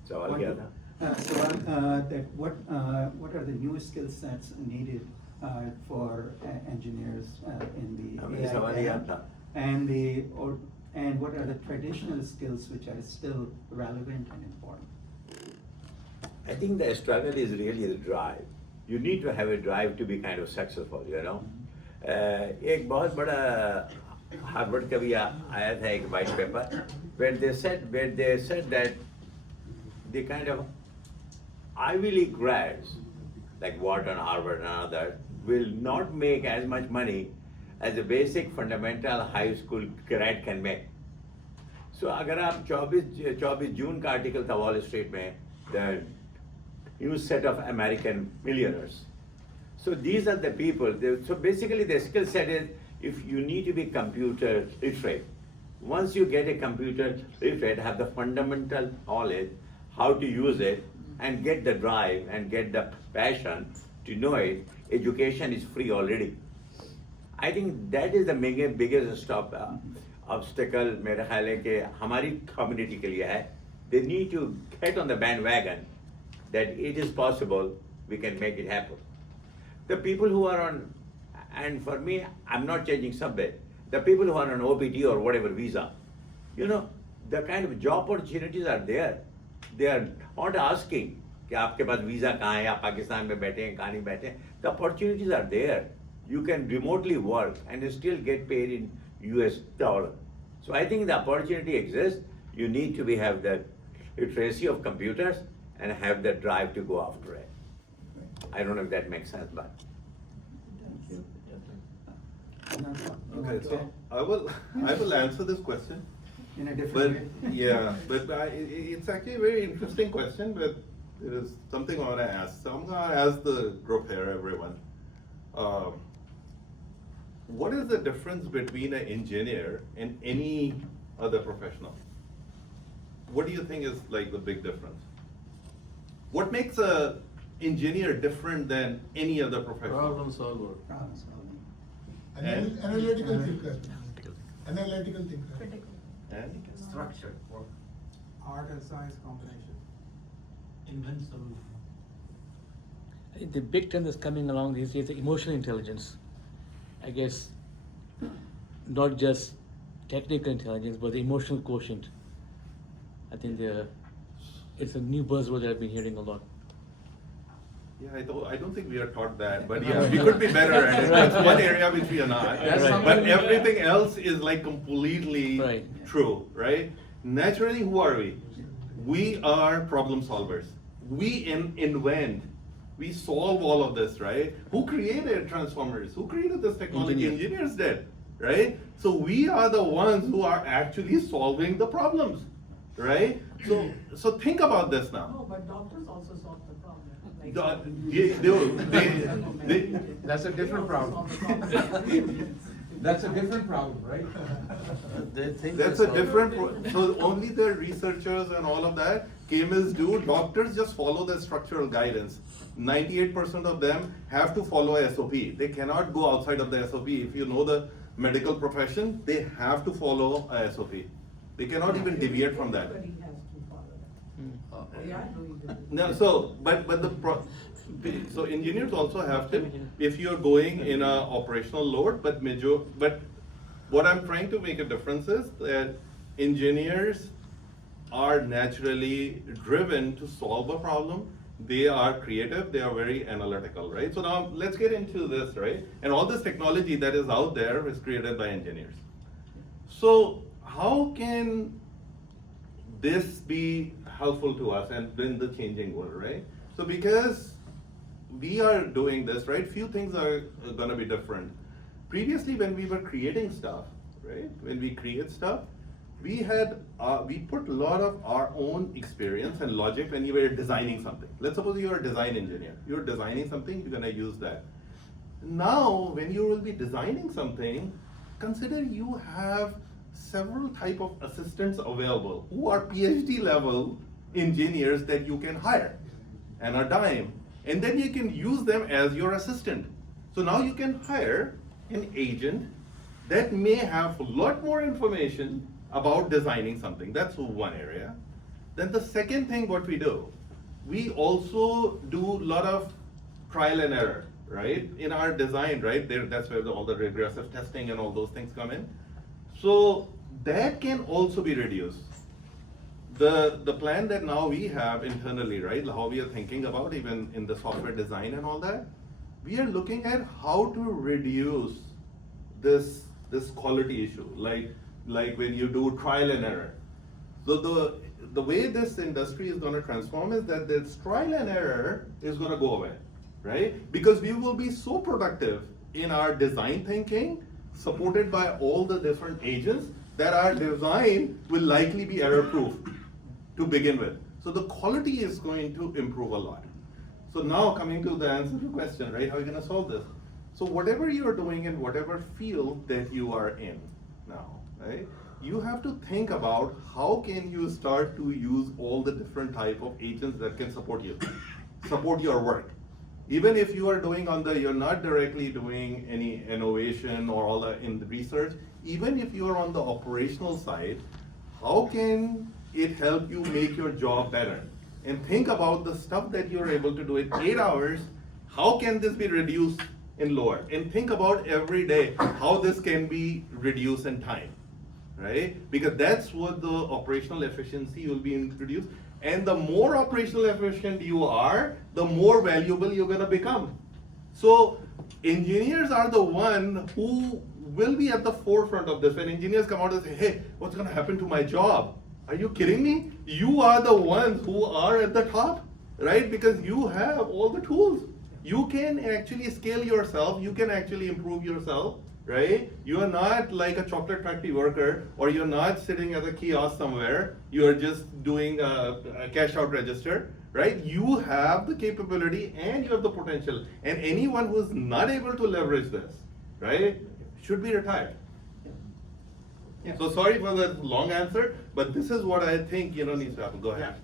So I'll get What are the new skill sets needed for engineers in the AI era? And what are the traditional skills which are still relevant and important? I think the struggle is really the drive. You need to have a drive to be kind of successful, एक बहुत बड़ा Harvard का भी आया था एक white paper where they said that the kind of Ivy League grads like Wharton, Harvard, and others will not make as much money as a basic fundamental high school grad can make. So अगर आप 24 जून का article था wall street में, the new set of American millionaires. So these are the people. So basically the skill set is, if you need to be computer literate, once you get a computer literate, have the fundamental knowledge, how to use it, and get the drive and get the passion to know it, education is free already. I think that is the biggest obstacle मेरे ख्याल है कि हमारी community के लिए है. They need to get on the bandwagon that it is possible, we can make it happen. The people who are on, and for me, I'm not changing subject, the people who are on OPT or whatever visa, you know, the kind of job opportunities are there. They are not asking कि आपके पास visa कहाँ है, आप पाकिस्तान में बैठे हैं, कहाँ नहीं बैठे हैं. The opportunities are there. You can remotely work and still get paid in US dollar. So I think the opportunity exists. You need to have the literacy of computers and have the drive to go after it. I don't know if that makes sense, but. Okay, so I will answer this question. In a But different way. yeah, but it's actually a very interesting question, but it is something I want to ask. So I'm going to ask the group here, everyone. What is the difference between an engineer and any other professional? What do you think is like the big difference? What makes a engineer different than any other professional? Problem solver. Problem solving. And- Analytical thinker. Analytical thinker. And Structure. Art and science combination. Invent solution. I think the big trend that's coming along these days is emotional intelligence. I guess not just technical intelligence, but the emotional quotient. I think it's a new buzzword that I've been hearing a lot. yeah, I don't think we are taught that, but yeah, we could be better at it. That's one area which we are not. That's But something- everything else is like completely Right. true, right? Naturally, who are we? We are problem solvers. We invent. We solve all of this, right? Who created transformers? Who created this technology? Engineer. Engineers did, right? So we are the ones who are actually solving the problems, right? So think about this now. No, but doctors also solve the problem. Like- They- That's a different They also problem. solve the problem. That's a different problem, right? They think That's a different, so only the researchers and all of that, chemists do, doctors just follow the structural guidance. 98% of them have to follow a SOP. They cannot go outside of the SOP. If you know the medical profession, they have to follow a SOP. They cannot even deviate from that. Everybody has to follow that. We are doing this. No, so, so engineers also have to, if you're going in a operational load, but what I'm trying to make a difference is that engineers are naturally driven to solve a problem. They are creative, they are very analytical, right? So now let's get into this, right? And all this technology that is out there is created by engineers. So how can this be helpful to us and in the changing world, right? So because we are doing this, right, few things are gonna be different. Previously, when we were creating stuff, right, when we create stuff, we put a lot of our own experience and logic when you were designing something. Let's suppose you're a design engineer. You're designing something, you're gonna use that. Now, when you will be designing something, consider you have several type of assistants available who are PhD level engineers that you can hire and a dime. And then you can use them as your assistant. So now you can hire an agent that may have a lot more information about designing something. That's one area. Then the second thing what we do, we also do a lot of trial and error, right? In our design, right? That's where all the regressive testing and all those things come in. So that can also be reduced. The plan that now we have internally, right? How we are thinking about even in the software design and all that, we are looking at how to reduce this this quality issue, like when you do trial and error. So the way this industry is going to transform is that this trial and error is going to go away, right? Because we will be so productive in our design thinking, supported by all the different agents, that our design will likely be error proof to begin with. So the quality is going to improve a lot. So now coming to the answer to the question, right? How are you going to solve this? So whatever you are doing in whatever field that you are in now, right? You have to think about how can you start to use all the different type of agents that can support you, support your work. Even if you are doing you're not directly doing any innovation or all in the research, even if you are on the operational side, how can it help you make your job better? And think about the stuff that you're able to do in 8 hours, how can this be reduced in lower? And think about every day how this can be reduced in time, right? Because that's what the operational efficiency will be introduced. And the more operational efficient you are, the more valuable you're gonna become. So engineers are the one who will be at the forefront of this. When engineers come out and say, hey, what's gonna happen to my job? Are you kidding me? You are the ones who are at the top, right? Because you have all the tools. You can actually scale yourself, you can actually improve yourself, right? You are not like a chocolate factory worker, or you're not sitting at a kiosk somewhere, you're just doing a cash out register, right? You have the capability and you have the potential. And anyone who's not able to leverage this, right, should be retired. Yeah. So sorry for the long answer, but this is what I think, needs to happen. Go ahead.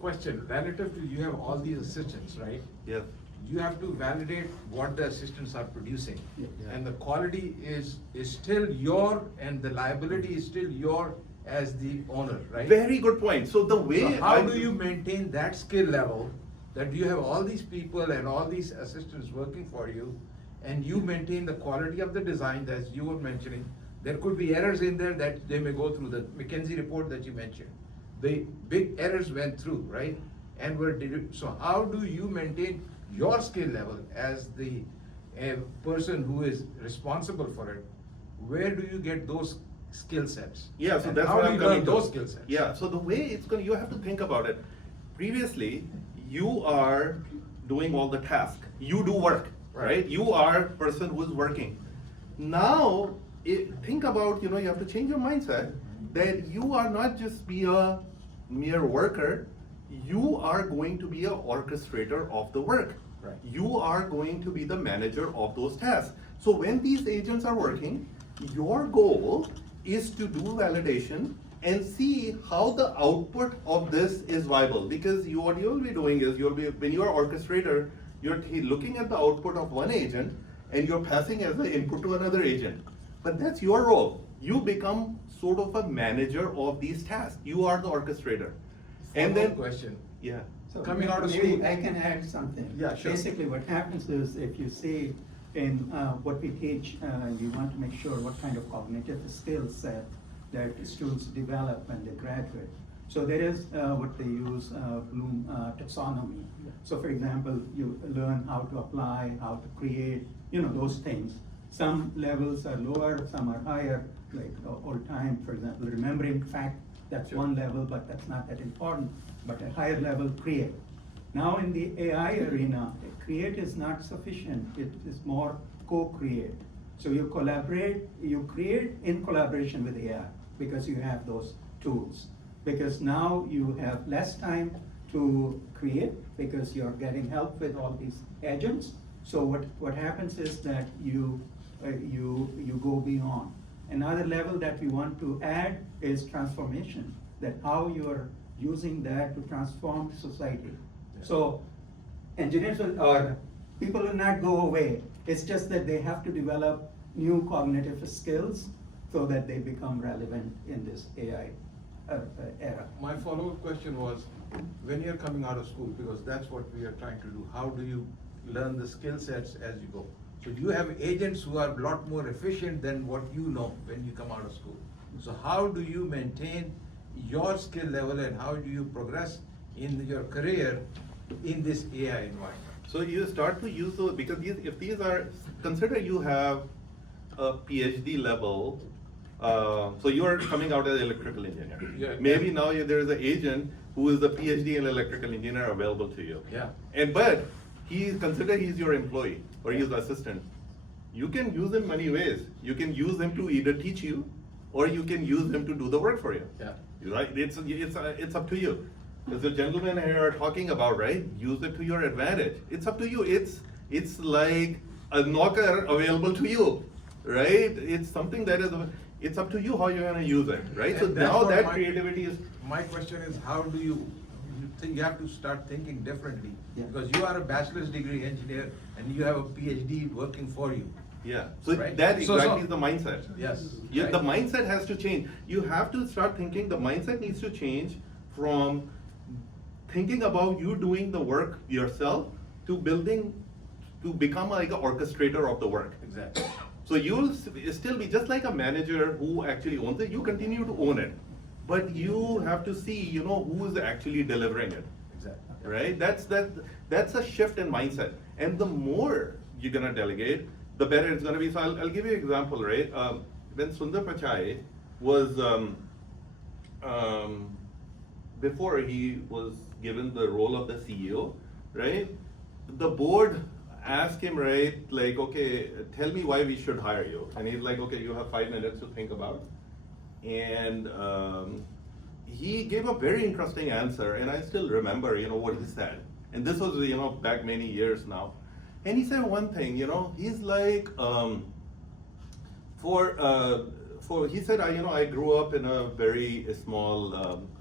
Question, relative to, you have all these assistants, right? Yes. You have to validate what the assistants are producing. Yeah. And the quality is still your, and the liability is still your as the owner, right? Very good point. So the way So how do you maintain that skill level, that you have all these people and all these assistants working for you, and you maintain the quality of the design that you were mentioning? There could be errors in there that they may go through, the McKinsey report that you mentioned. The big errors went through, right? And so how do you maintain your skill level as the person who is responsible for it? Where do you get those skill sets? Yeah, so And that's how what do I'm you coming learn to. those skill sets? Yeah, so the way you have to think about it. Previously, you are doing all the tasks. You do work, right? You are person who is working. Now, think about, you have to change your mindset that you are not just be a mere worker, you are going to be an orchestrator of the work. Right. You are going to be the manager of those tasks. So when these agents are working, your goal is to do validation and see how the output of this is viable. Because what you'll be doing is, when you're orchestrator, you're looking at the output of one agent and you're passing as the input to another agent. But that's your role. You become sort of a manager of these tasks. You are the orchestrator. And then, Question. yeah. So Coming out of maybe school. I can add something. Yeah, sure. Basically, what happens is, if you see in what we teach, we want to make sure what kind of cognitive skill set that students develop when they graduate. So there is what they use, Bloom taxonomy. So for example, you learn how to apply, how to create, those things. Some levels are lower, some are higher, like old time, for example, remembering fact, that's one level, but that's not that important. But a higher level, create. Now in the AI arena, create is not sufficient, it is more co-create. So you collaborate, you create in collaboration with AI, because you have those tools. Because now you have less time to create, because you're getting help with all these agents. So what happens is that you go beyond. Another level that we want to add is transformation, that how you're using that to transform society. So engineers or people will not go away. It's just that they have to develop new cognitive skills so that they become relevant in this AI era. My follow-up question was, when you're coming out of school, because that's what we are trying to do, how do you learn the skill sets as you go? So you have agents who are a lot more efficient than what you know when you come out of school. So how do you maintain your skill level, and how do you progress in your career in this AI environment? So you start to use those, because consider you have a PhD level, so you are coming out as an electrical engineer. Yeah. Maybe now there is an agent who is the PhD in electrical engineer available to you. Yeah. But he's your employee or he's the assistant. You can use him many ways. You can use him to either teach you, or you can use him to do the work for you. Yeah. Right? It's up to you. As the gentlemen here are talking about, right? Use it to your advantage. It's up to you. It's like a knocker available to you, right? It's something that is. It's up to you how you're gonna use it, right? So And that's now what that my- creativity is. My question is, how do you think you have to start thinking differently? Yeah. Because you are a bachelor's degree engineer and you have a PhD working for you. Yeah. So Right. that So- exactly is the mindset. Yes. Yeah, right? the mindset has to change. You have to start thinking, the mindset needs to change from thinking about you doing the work yourself to become like an orchestrator of the work. Exactly. So you'll still be just like a manager who actually owns it, you continue to own it. But you have to see, who is actually delivering it, Exactly. right? That's a shift in mindset. And the more you're gonna delegate, the better it's gonna be. So I'll give you an example, right? When Sundar Pichai was, before he was given the role of the CEO, right? The board asked him, right, like, okay, tell me why we should hire you. And he's like, okay, you have 5 minutes to think about. And he gave a very interesting answer, and I still remember, what he said. And this was, back many years now. And he said one thing, he's like, he said, I grew up in a very small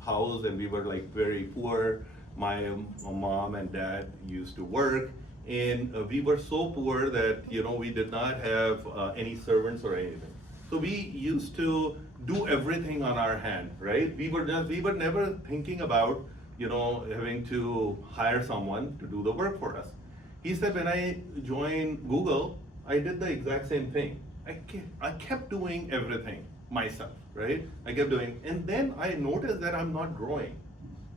house, and we were like very poor. My mom and dad used to work, and we were so poor that we did not have any servants or anything. So we used to do everything on our hand, right? We were never thinking about having to hire someone to do the work for us. He said, when I joined Google, I did the exact same thing. I kept doing everything myself, right? I kept doing, and then I noticed that I'm not growing,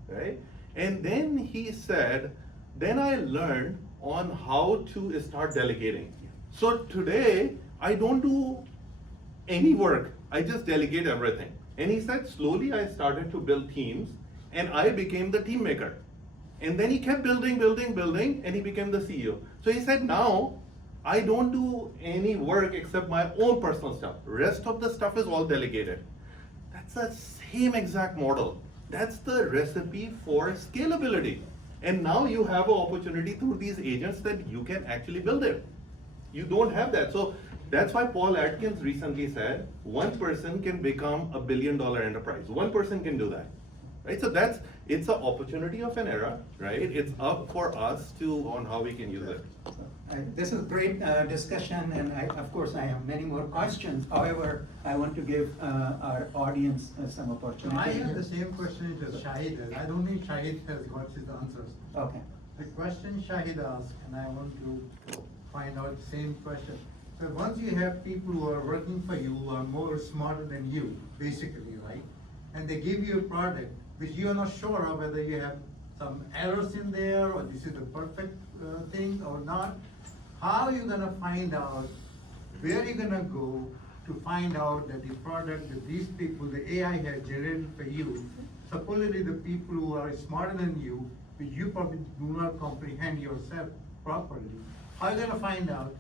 right? And then he said, then I learned on how to start delegating. So today, I don't do any work, I just delegate everything. And he said, slowly I started to build teams, and I became the team maker. And then he kept building, and he became the CEO. So he said, now, I don't do any work except my own personal stuff. Rest of the stuff is all delegated. That's the same exact model. That's the recipe for scalability. And now you have an opportunity through these agents that you can actually build it. You don't have that. So that's why Paul Atkins recently said, one person can become $1 billion enterprise. One person can do that. Right? So it's an opportunity of an era, right? It's up for us on how we can use it. This is a great discussion, and of course, I have many more questions. However, I want to give our audience some opportunity. I have the same question as Shahid has. I don't think Shahid has got his answers. Okay. The question Shahid asked, and I want to find out the same question. So once you have people who are working for you who are more smarter than you, basically, right? And they give you a product which you are not sure of whether you have some errors in there or this is the perfect thing or not. How are you gonna find out, where are you gonna go to find out that the product that these people, the AI has generated for you, supposedly the people who are smarter than you, which you probably do not comprehend yourself properly, how are you gonna find out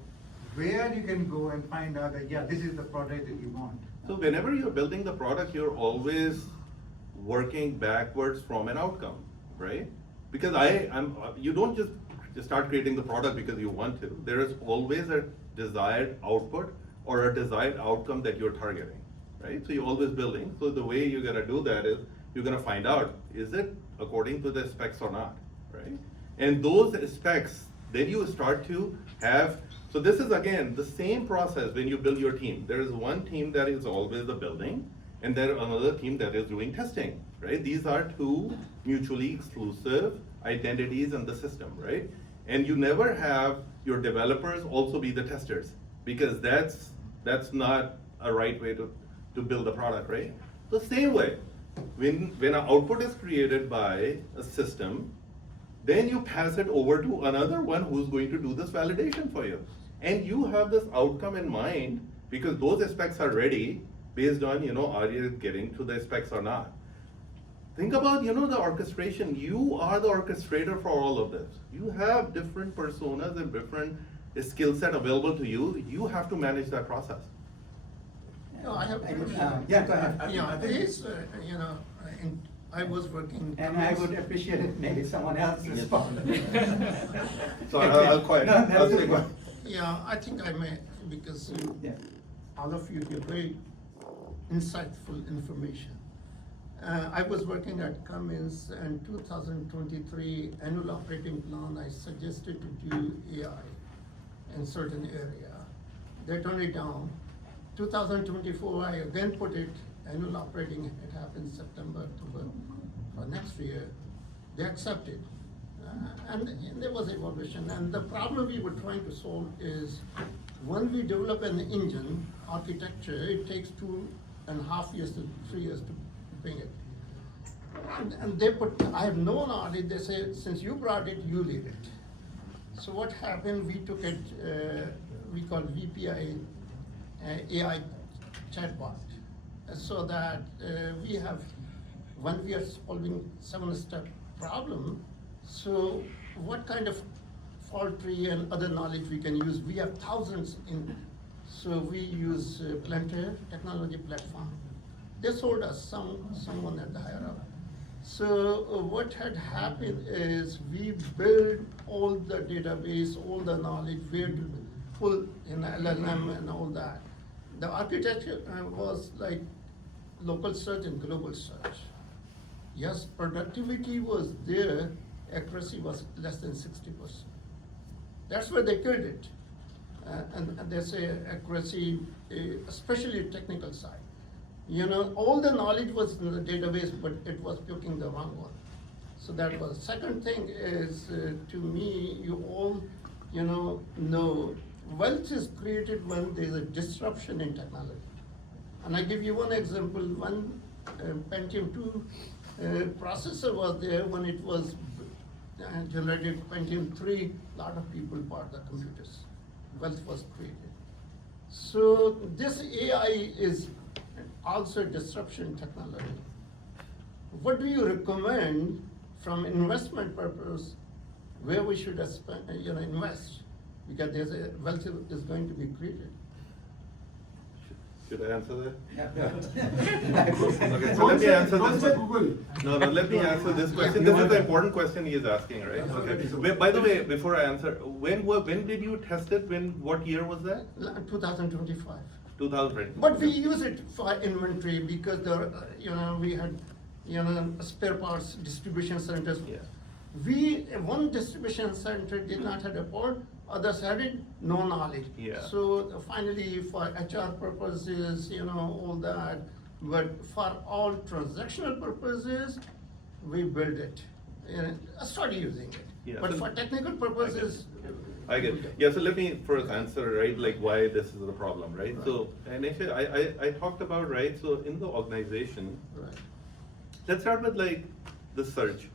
where you can go and find out that, yeah, this is the product that you want? So whenever you're building the product, you're always working backwards from an outcome, right? Because you don't just start creating the product because you want to. There is always a desired output or a desired outcome that you're targeting, right? So you're always building. So the way you're gonna do that is you're gonna find out, is it according to the specs or not, right? And those specs, then you start to have, so this is again, the same process when you build your team. There is one team that is always the building, and there is another team that is doing testing, right? These are two mutually exclusive identities in the system, right? And you never have your developers also be the testers, because that's not a right way to build a product, right? The same way, when an output is created by a system, then you pass it over to another one who's going to do this validation for you. And you have this outcome in mind, because those specs are ready based on, are you getting to the specs or not? Think about, the orchestration. You are the orchestrator for all of this. You have different personas and different skill set available to you. You have to manage that process. No, I have. Yeah, go ahead. Yeah, there is, I was working. And I would appreciate it, maybe someone else respond. So I'll quiet. No, that's I'll stay okay. quiet. Yeah, I think I may, because you, Yeah. all of you give very insightful information. I was working at Cummins, and 2023 annual operating plan, I suggested to do AI in certain area. They turned it down. 2024, I again put it, annual operating, it happens September, October, for next year. They accepted. And there was evolution, and the problem we were trying to solve is, when we develop an engine architecture, it takes 2.5 years to 3 years to bring it. And they put, I have no knowledge, they say, since you brought it, you lead it. So what happened, we took it, we call VPI, AI chatbot, so that we have, when we are solving 7-step problem, so what kind of fault tree and other knowledge we can use? We have thousands in, so we use Planter technology platform. They sold us someone at the higher up. So what had happened is we built all the database, all the knowledge, where to pull in LLM and all that. The architecture was like local search and global search. Yes, productivity was there, accuracy was less than 60%. That's where they killed it. And they say accuracy, especially technical side. All the knowledge was in the database, but it was picking the wrong one. So that was. Second thing is, to me, you all, know wealth is created when there's a disruption in technology. And I give you one example. One Pentium 2 processor was there when it was generated. Pentium 3, a lot of people bought the computers. Wealth was created. So this AI is also disruption technology. What do you recommend from investment purpose, where we should invest? Because there's a wealth is going to be created. Should I answer that? Yeah. Okay, so let me answer Don't this say one. Google. No, let me answer this question. This is the important question he is asking, right? Okay. By the way, before I answer, when did you test it? What year was that? 2025. 2020. But we use it for inventory because we had, spare parts distribution centers. Yeah. One distribution center did not have a port, others had it, no knowledge. Yeah. So finally, for HR purposes, all that, but for all transactional purposes, we build it. Start using it. Yeah, But so- for technical purposes. I get it. Yeah, so let me first answer, right, like why this is the problem, right? So, and actually, I talked about, right, so in the organization, Right. let's start with like the search,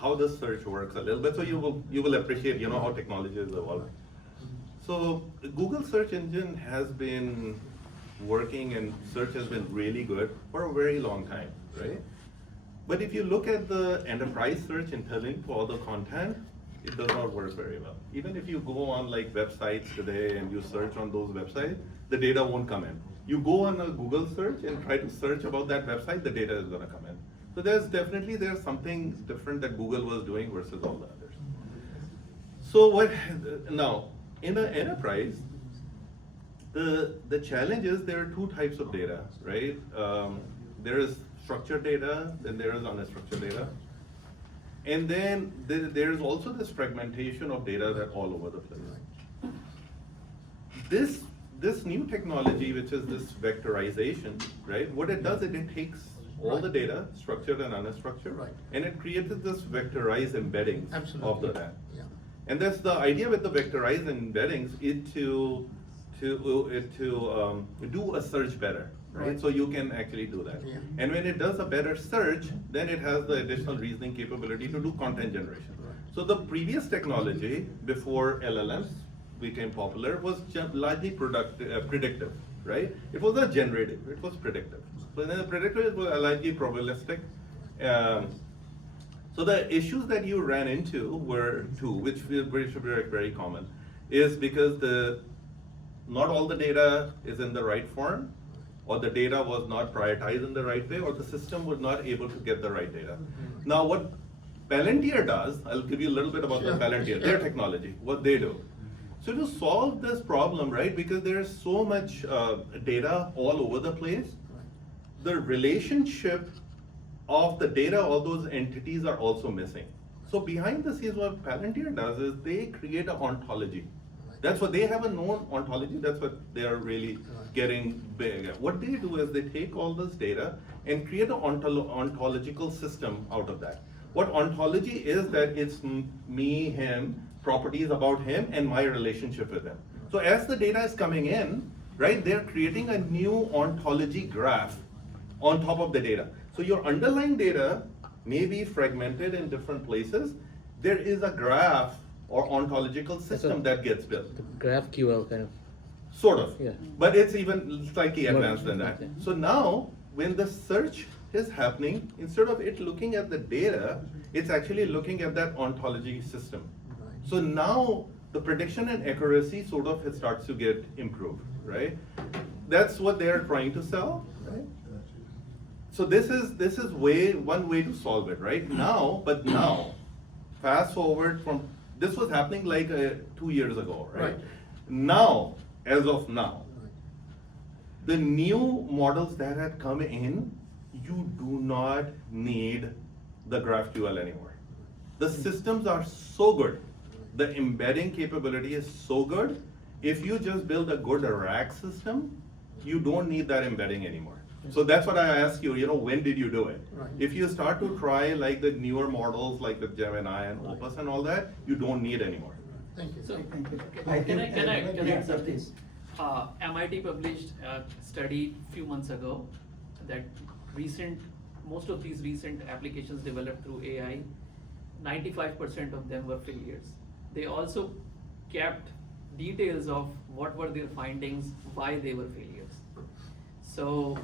how the search works a little bit, so you will appreciate, how technology is evolving. So Google search engine has been working and search has been really good for a very long time, right? But if you look at the enterprise search interlink for all the content, it does not work very well. Even if you go on like websites today and you search on those websites, the data won't come in. You go on a Google search and try to search about that website, the data is gonna come in. So there's something different that Google was doing versus all the others. So now, in an enterprise, the challenge is there are two types of data, right? There is structured data, then there is unstructured data. And then there's also this fragmentation of data that all over the place. This new technology, which is this vectorization, right? What it does is it takes all the data, structured and unstructured, Right. and it creates this vectorized embeddings of Absolutely. the data. Yeah. And that's the idea with the vectorized embeddings is to do a search better, right? Right. So you can actually do that. Yeah. And when it does a better search, then it has the additional reasoning capability to do content generation. Right. So the previous technology before LLMs became popular was largely predictive, right? It was not generative, it was predictive. So then the predictive was largely probabilistic. So the issues that you ran into were two, which should be very common, is because not all the data is in the right form, or the data was not prioritized in the right way, or the system was not able to get the right data. Now what Palantir does, I'll give you a little bit about the Palantir, their technology, what they do. So to solve this problem, right, because there's so much data all over the place, the relationship of the data, all those entities are also missing. So behind the scenes, what Palantir does is they create an ontology. That's what they have, a known ontology, that's what they are really getting big at. What they do is they take all this data and create an ontological system out of that. What ontology is that it's me, him, properties about him, and my relationship with him. So as the data is coming in, right, they're creating a new ontology graph on top of the data. So your underlying data may be fragmented in different places. There is a graph or ontological system that gets built. The GraphQL kind of. Sort of. Yeah. But it's even slightly More advanced than that. okay. So now, when the search is happening, instead of it looking at the data, it's actually looking at that ontology system. So now, the prediction and accuracy sort of starts to get improved, right? That's what they're trying to sell, right? So this is one way to solve it, right? Now, fast forward from, this was happening like 2 years ago, right? Now, as of now, the new models that had come in, you do not need the GraphQL anymore. The systems are so good. The embedding capability is so good. If you just build a good rack system, you don't need that embedding anymore. So that's what I ask you, when did you do it? Right. If you start to try like the newer models, like the Gemini and Opus and all that, you don't need anymore. Thank you. So, Thank you. can I Yeah, add something? please. MIT published a study few months ago that most of these recent applications developed through AI, 95% of them were failures. They also kept details of what were their findings, why they were failures. So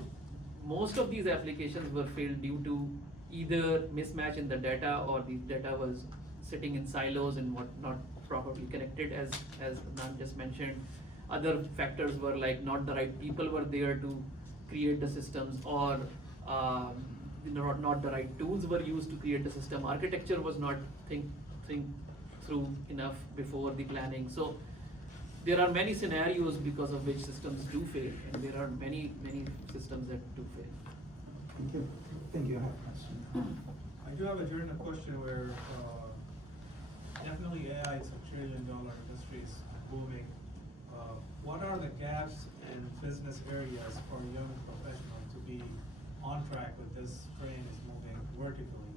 most of these applications were failed due to either mismatch in the data, or the data was sitting in silos and not properly connected, as Nan just mentioned. Other factors were like not the right people were there to create the systems, or not the right tools were used to create the system. Architecture was not think through enough before the planning. So there are many scenarios because of which systems do fail, and there are many systems that do fail. Thank you. Thank you. I have a question. I do have a general question where definitely AI is a $1 trillion industry, is booming. What are the gaps in business areas for a young professional to be on track with this train is moving vertically?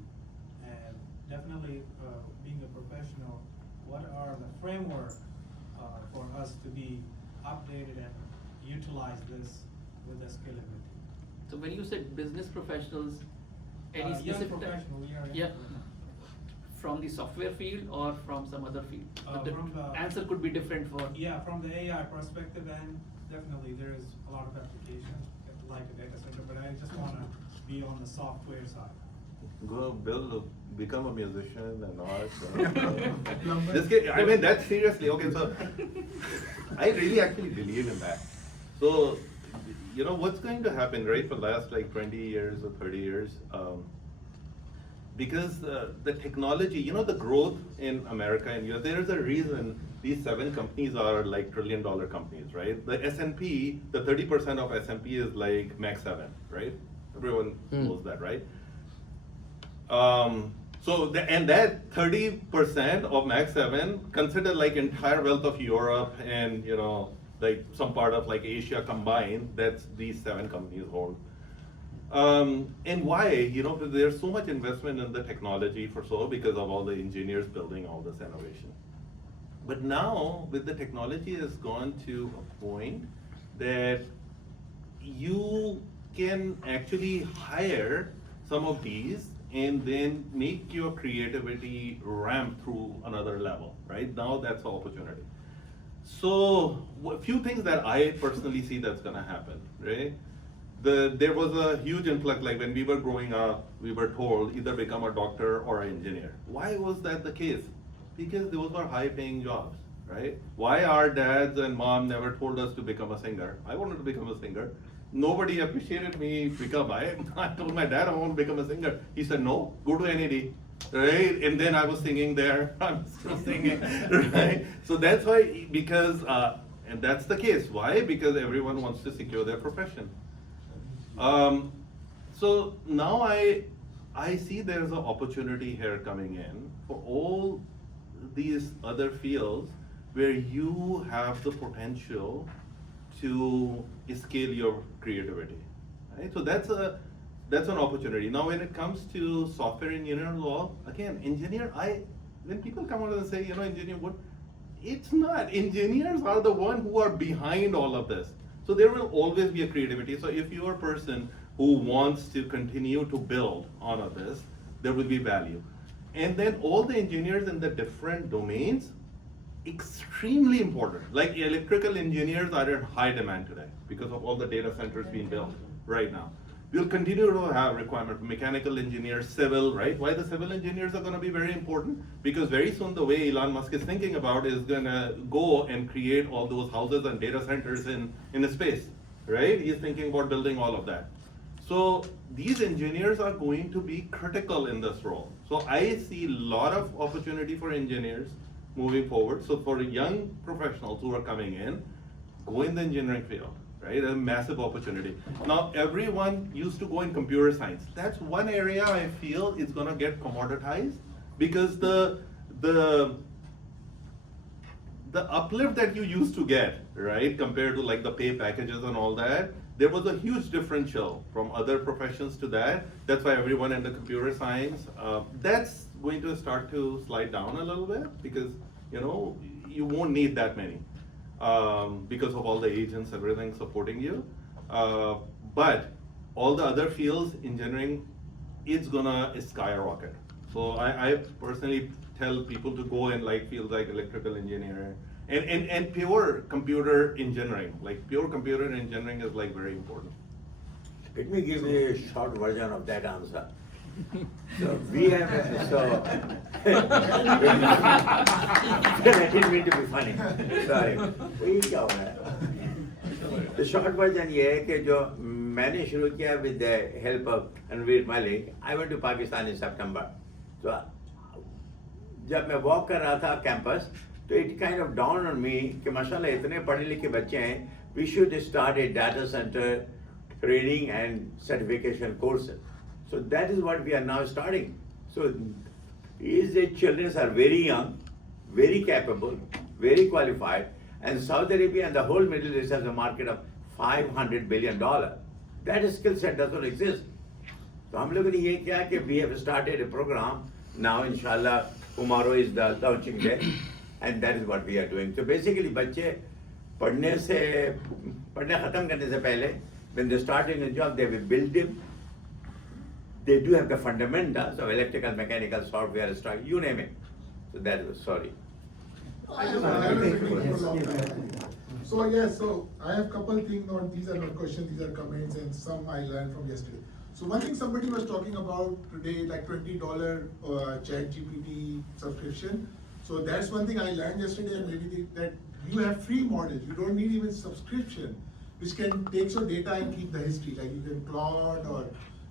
And definitely being a professional, what are the framework for us to be updated and utilize this with the scalability? So when you said business professionals, any Young specific professional, we are. Yeah. From the software field or from some other field? The From the answer could be different for. Yeah, from the AI perspective, and definitely there is a lot of applications like a data center, but I just wanna be on the software side. Go become a musician and art. Just kidding. I mean, that's seriously, okay, so I really actually believe in that. So, what's going to happen, right, for the last like 20 years or 30 years, because the technology, the growth in America and Europe, there is a reason these 7 companies are like $1 trillion companies, right? The S&P, the 30% of S&P is like Max 7, right? Everyone knows that, right? And that 30% of Max 7, consider like entire wealth of Europe and, like some part of like Asia combined, that's these 7 companies hold. And why? There's so much investment in the technology because of all the engineers building all this innovation. But now, with the technology has gone to a point that you can actually hire some of these and then make your creativity ramp through another level, right? Now that's the opportunity. So, a few things that I personally see that's gonna happen, right? There was a huge influx, like when we were growing up, we were told either become a doctor or an engineer. Why was that the case? Because those were high paying jobs, right? Why our dads and mom never told us to become a singer? I wanted to become a singer. Nobody appreciated me become, I told my dad I want to become a singer. He said, no, go to NED. Right, and then I was singing there. I'm still singing, right? So that's why, because, and that's the case. Why? Because everyone wants to secure their profession. So now I see there's an opportunity here coming in for all these other fields where you have the potential to scale your creativity, right? So that's an opportunity. Now, when it comes to software engineer law, again, when people come out and say, engineer, what? It's not. Engineers are the one who are behind all of this. So there will always be a creativity. So if you're a person who wants to continue to build on of this, there will be value. And then all the engineers in the different domains, extremely important. Like electrical engineers are in high demand today because of all the data centers being built right now. We'll continue to have requirement for mechanical engineers, civil, right? Why the civil engineers are gonna be very important? Because very soon the way Elon Musk is thinking about is gonna go and create all those houses and data centers in a space, right? He's thinking about building all of that. So these engineers are going to be critical in this role. So I see a lot of opportunity for engineers moving forward. So for young professionals who are coming in, go in the engineering field. Right, a massive opportunity. Now, everyone used to go in computer science. That's one area I feel is gonna get commoditized because the uplift that you used to get, right, compared to like the pay packages and all that, there was a huge differential from other professions to that. That's why everyone in the computer science, that's going to start to slide down a little bit because, you won't need that many. Because of all the agents, everything supporting you. But all the other fields, engineering, it's gonna skyrocket. So I personally tell people to go in like fields like electrical engineering and pure computer engineering. Like pure computer engineering is like very important. Let me give you a short version of that answer. So we have, I didn't mean to be funny, sorry. The short version ये है कि जो मैंने शुरू किया with the help of Anveer Malik, I went to Pakistan in September. So जब मैं walk कर रहा था campus, तो it kind of dawned on me कि माशाल्लाह इतने पढ़े लिखे बच्चे हैं, we should start a data center training and certification courses. So that is what we are now starting. So these children are very young, very capable, very qualified, and Saudi Arabia and the whole Middle East has a market of $500 billion. That skill set doesn't exist. So हम लोगों ने ये किया कि we have started a program. Now inshallah tomorrow is the launching day, and that is what we are doing. So basically बच्चे पढ़ने खत्म करने से पहले when they start in a job they will build them. They do have the fundamentals of electrical, mechanical, software, structure, you name it. So that was, sorry. So yes, so I have couple things, not these are not questions, these are comments and some I learned from yesterday. So one thing somebody was talking about today, like $20 chat GPT subscription. So that's one thing I learned yesterday, and maybe that you have free models, you don't need even subscription, which can take your data and keep the history, like you can plot or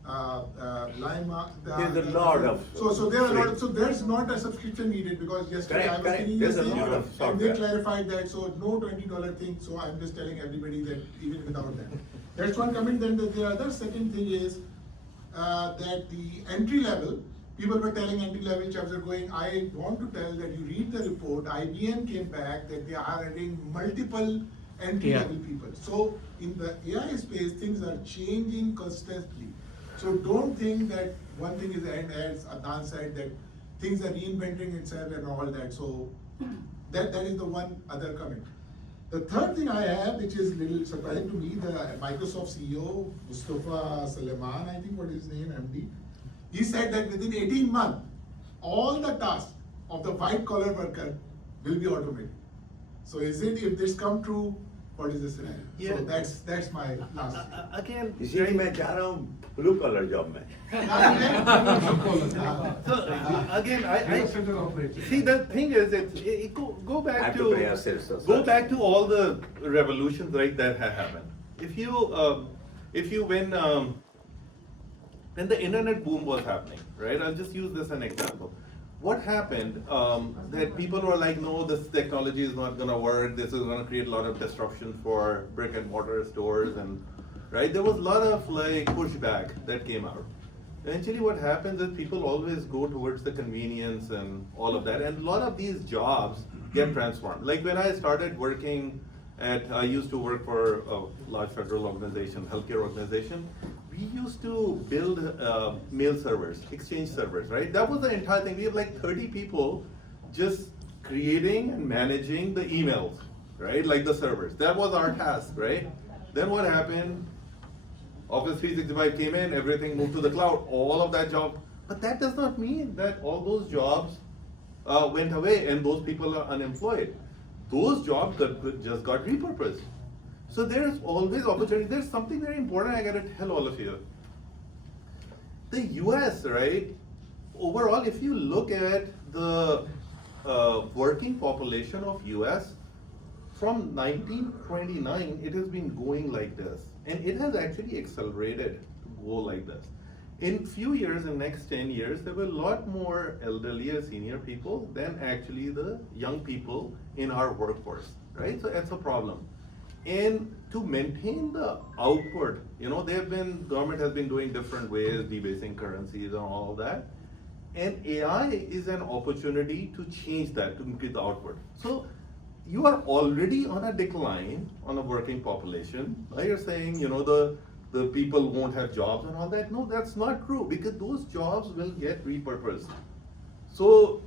Lima. There's a lot of. So there are a lot of, so there's not a subscription needed because yesterday I was thinking the same, and they clarified that, so no $20 thing, so I'm just telling everybody that even without that. That's one comment. Then the other second thing is that the entry level, people were telling entry level jobs are going, I want to tell that you read the report, IBM came back that they are adding multiple entry level people. So in the AI space, things are changing constantly. So don't think that one thing is end, as Adnan said, that things are reinventing itself and all that. So that is the one other comment. The third thing I have, which is little surprising to me, the Microsoft CEO, Mustafa Suleyman, I think what is his name, MD, he said that within 18 months, all the tasks of the white collar worker will be automated. So is it, if this come true, what is the scenario? Yeah. So that's my last. Again, इसीलिए मैं चाह रहा हूँ blue collar job में. so again, I see the thing is, go I back have to to pay a sales go society. back to all the revolutions, right, that have happened. If you when the internet boom was happening, right? I'll just use this as an example. What happened, that people were like, no, this technology is not gonna work, this is gonna create a lot of disruption for brick and mortar stores, and, right? There was a lot of like pushback that came out. Eventually what happens is people always go towards the convenience and all of that, and a lot of these jobs get transformed. Like when I started working I used to work for a large federal organization, healthcare organization. We used to build mail servers, exchange servers, right? That was the entire thing. We have like 30 people just creating and managing the emails, right? Like the servers. That was our task, right? Then what happened? Office 365 came in, everything moved to the cloud, all of that job. But that does not mean that all those jobs went away and those people are unemployed. Those jobs just got repurposed. So there's always opportunity. There's something very important I gotta tell all of you. The US, right, overall, if you look at the working population of US, from 1929, it has been going like this. And it has actually accelerated to go like this. In few years, in next 10 years, there will a lot more elderly or senior people than actually the young people in our workforce, right? So that's a problem. And to maintain the output, government has been doing different ways, debasing currencies and all of that. And AI is an opportunity to change that, to increase the output. So you are already on a decline on a working population. Now you're saying, the people won't have jobs and all that. No, that's not true, because those jobs will get repurposed. So,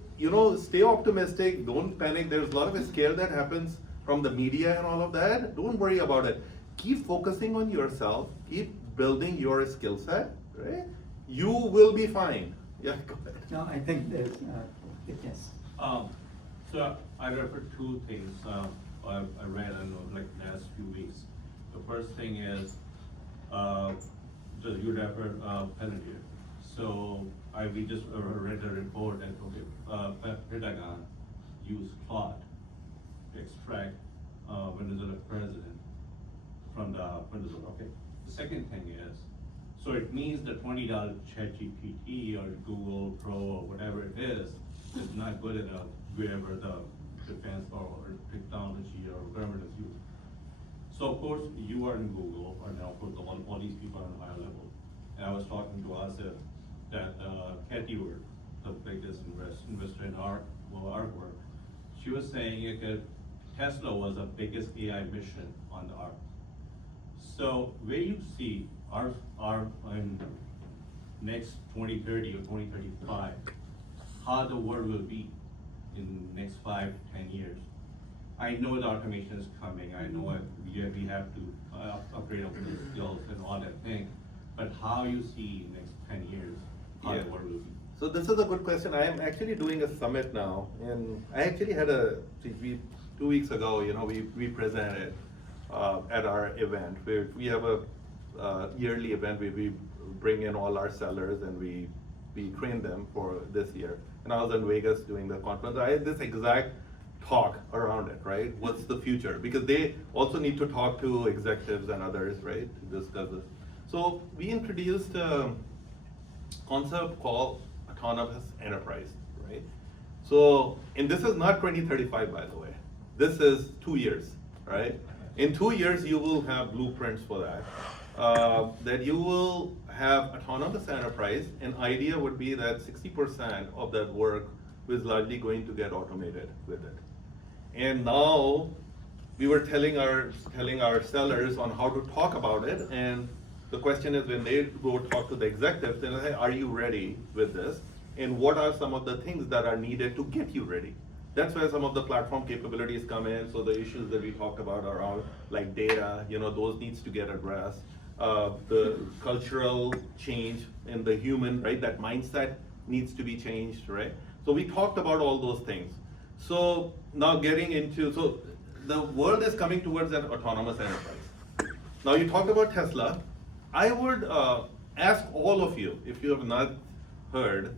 stay optimistic, don't panic. There's a lot of scare that happens from the media and all of that. Don't worry about it. Keep focusing on yourself, keep building your skill set, right? You will be fine. Yeah, go ahead. No, I think there's, yes. So I refer two things I read in like last few weeks. The first thing is you refer Palantir. So we just read a report that Pentagon used Claude to extract Venezuela president from the Venezuela. Okay. The second thing is, so it means the $20 ChatGPT or Google Pro or whatever it is not good enough wherever the defense or technology or government is used. So of course you are in Google, and of course all these people are on a higher level. And I was talking to Asif that Kathy Ward, the biggest investor in our work, she was saying that Tesla was the biggest AI mission on the earth. So where you see our in next 2030 or 2035, how the world will be in the next 5 to 10 years. I know the automation is coming. I know we have to upgrade our skills and all that thing. But how you see in next 10 years how the world will be? So this is a good question. I am actually doing a summit now, and I actually had 2 weeks ago, we presented at our event. We have a yearly event where we bring in all our sellers and we train them for this year. And I was in Vegas doing the conference. I had this exact talk around it, right? What's the future? Because they also need to talk to executives and others, right, to discuss this. So we introduced a concept called autonomous enterprise, right? So, and this is not 2035, by the way. This is 2 years, right? In 2 years, you will have blueprints for that. That you will have autonomous enterprise. An idea would be that 60% of that work is largely going to get automated with it. And now we were telling our sellers on how to talk about it, and the question is, when they go talk to the executives, they say, are you ready with this? And what are some of the things that are needed to get you ready? That's where some of the platform capabilities come in. So the issues that we talked about around like data, those needs to get addressed. The cultural change in the human, right? That mindset needs to be changed, right? So we talked about all those things. So now getting into, the world is coming towards that autonomous enterprise. Now you talked about Tesla. I would ask all of you, if you have not heard,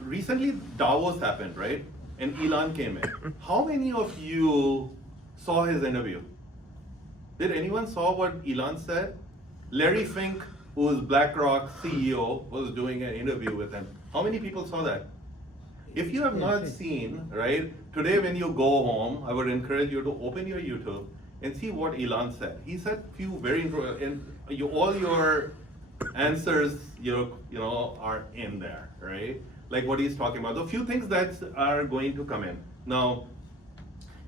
recently Davos happened, right? And Elon came in. How many of you saw his interview? Did anyone saw what Elon said? Larry Fink, who is BlackRock CEO, was doing an interview with him. How many people saw that? If you have not seen, right, today when you go home, I would encourage you to open your YouTube and see what Elon said. He said few very and all your answers, you know, are in there, right? Like what he's talking about. The few things that are going to come in. Now,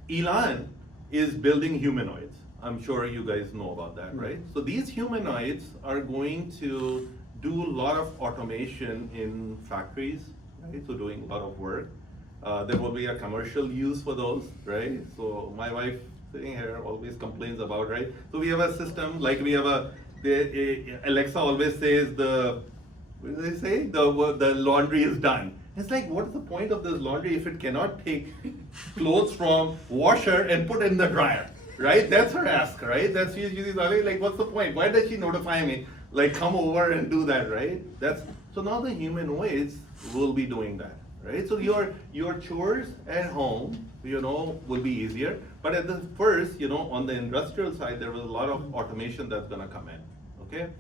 Elon is building humanoids. I'm sure you guys know about that, right? So these humanoids are going to do a lot of automation in factories, right? So doing a lot of work. There will be a commercial use for those, right? So my wife sitting here always complains about, right? So we have a system, like we have Alexa always says what do they say? The laundry is done. It's like, what's the point of this laundry if it cannot take clothes from washer and put in the dryer, right? That's her ask, right? That's she's like, what's the point? Why does she notify me? Like, come over and do that, right? So now the humanoids will be doing that, right? So your chores at home, you know, will be easier. But at the first, you know, on the industrial side, there was a lot of automation that's gonna come in, okay?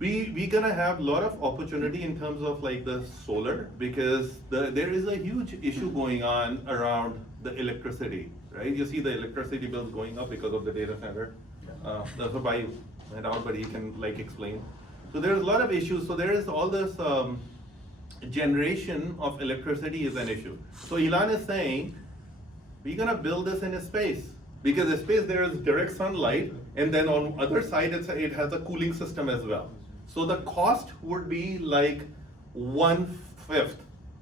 We gonna have a lot of opportunity in terms of like the solar, because there is a huge issue going on around the electricity, right? You see the electricity bills going up because of the data center. That's why I went out, but he can like explain. So there's a lot of issues. So there is all this generation of electricity is an issue. So Elon is saying, we're gonna build this in a space. Because in space there is direct sunlight, and then on other side it has a cooling system as well. So the cost would be like 1/5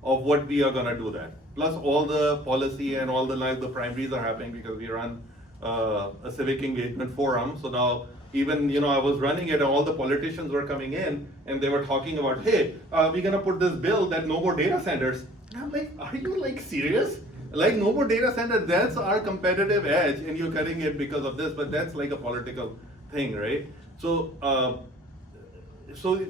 of what we are gonna do that. Plus all the policy and all the like the primaries are happening because we run a civic engagement forum. So now even, you know, I was running it and all the politicians were coming in and they were talking about, hey, we're gonna put this bill that no more data centers. And I'm like, are you like serious? Like no more data centers, that's our competitive edge and you're cutting it because of this, but that's like a political thing, right? So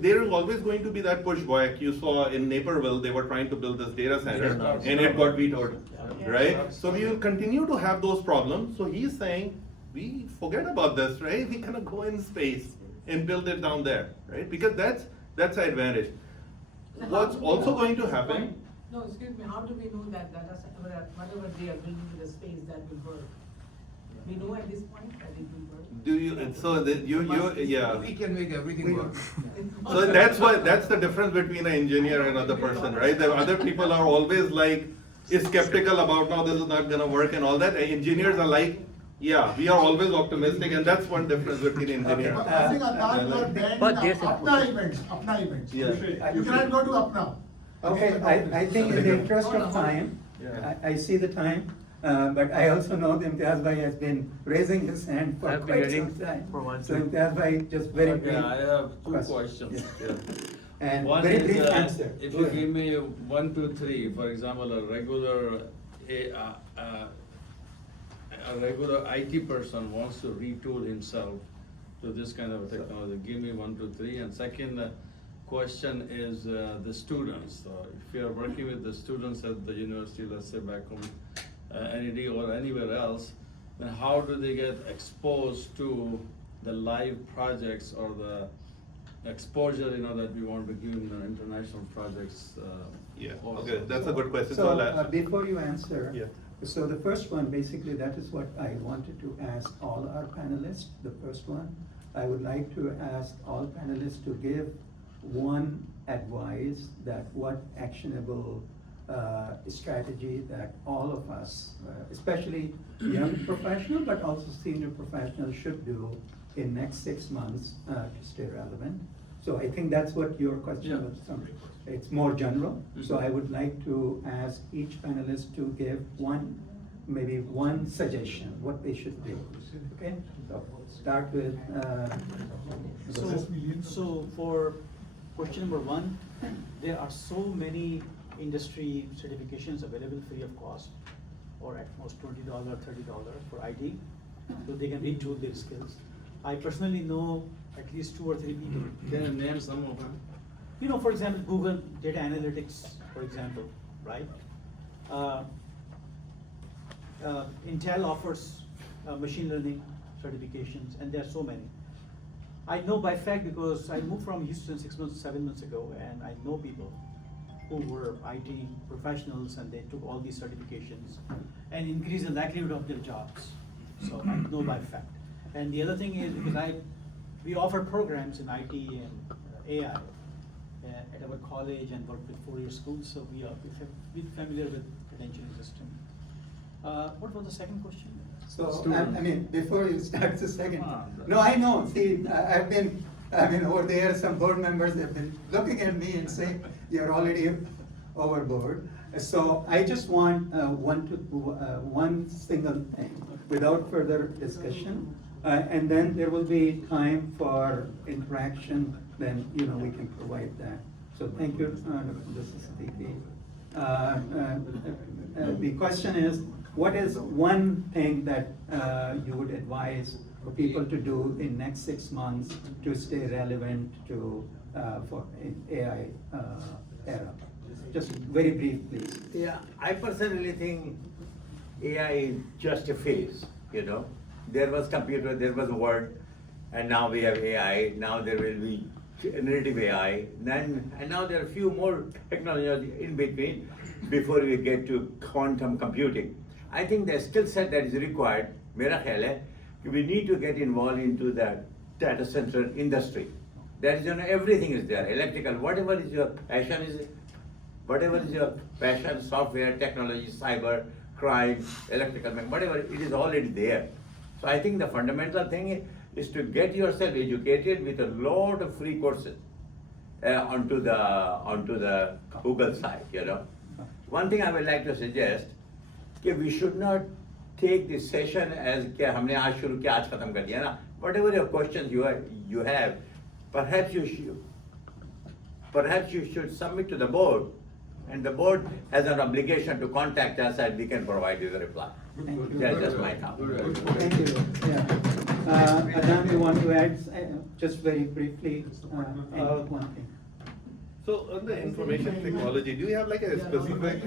there is always going to be that pushback. You saw in Naperville, they were trying to build this data center and it got vetoed, right? So we will continue to have those problems. So he's saying, we forget about this, right? We're gonna go in space and build it down there, right? Because that's an advantage. What's also going to happen? No, excuse me, how do we know that whatever they are building in the space that will work? We know at this point that it will work. Do you, so that yeah. We can make everything work. So that's the difference between an engineer and another person, right? The other people are always like, skeptical about, no, this is not gonna work and all that. Engineers are like, yeah, we are always optimistic, and that's one difference between engineers. But I think Adnan got banned But in there's Apna events. Yeah. You cannot go to Apna. Okay, I think in the interest of time, Yeah. I see the time, but I also know that Imtiaz Bhai has been raising his hand for I've been quite waiting some time. for one So too. Imtiaz Bhai, just very brief. Yeah, I have two question. questions. Yeah. And One very is, brief answer. if Go you ahead. give me 1, 2, 3, for example, a regular IT person wants to retool himself to this kind of technology, give me 1, 2, 3. And second question is the students. If you are working with the students at the university, let's say back home, NEDA or anywhere else, then how do they get exposed to the live projects or the exposure, you know, that we want to give in the international projects? Yeah, also? okay, that's a good question. So, I'll ask- before you answer, Yeah. so the first one, basically, that is what I wanted to ask all our panelists. The first one, I would like to ask all panelists to give one advice that what actionable strategy that all of us, especially young professional, but also senior professionals should do in next 6 months to stay relevant. So I think that's what your question Yeah. was. It's more general. So I would like to ask each panelist to give maybe one suggestion, what they should do. Okay, so start with, So for question number 1, there are so many industry certifications available free of cost. or at most $20, $30 for IT, so they can retool their skills. I personally know at least 2 or 3 people. Can you name some of them? You know, for example, Google data analytics, for example, right? Intel offers machine learning certifications, and there are so many. I know by fact because I moved from Houston 7 months ago, and I know people who were IT professionals, and they took all these certifications and increased the likelihood of their jobs. So I know by fact. And the other thing is because we offer programs in IT and AI at our college and work with 4-year schools, so we're familiar with credentialing system. What was the second question? So, I mean, before you start the second, no, I know, see, over there, some board members have been looking at me and saying, you're already overboard. So I just want one single thing, without further discussion. And then there will be time for interaction, then, we can provide that. So thank you, this is the question is, what is one thing that you would advise for people to do in next 6 months to stay relevant for AI era? Just very brief, please. Yeah, I personally think AI is just a phase, There was computer, there was word, and now we have AI, now there will be generative AI, and now there are a few more technologies in between before we get to quantum computing. I think the skill set that is required, mera khayal hai, we need to get involved into the data center industry. There is, everything is there, electrical, whatever is your passion, software, technology, cyber, crime, electrical, whatever, it is already there. So I think the fundamental thing is to get yourself educated with a lot of free courses onto the Google site, One thing I would like to suggest, we should not take this session as humne aaj shuru kiya, aaj khatam kar diya na. Whatever your questions you have, perhaps you should submit to the board, and the board has an obligation to contact us and we can provide you the reply. That's just my comment. Thank you. Yeah. Adam, you want to add just very briefly? One thing. So on the information technology, do you have like a specific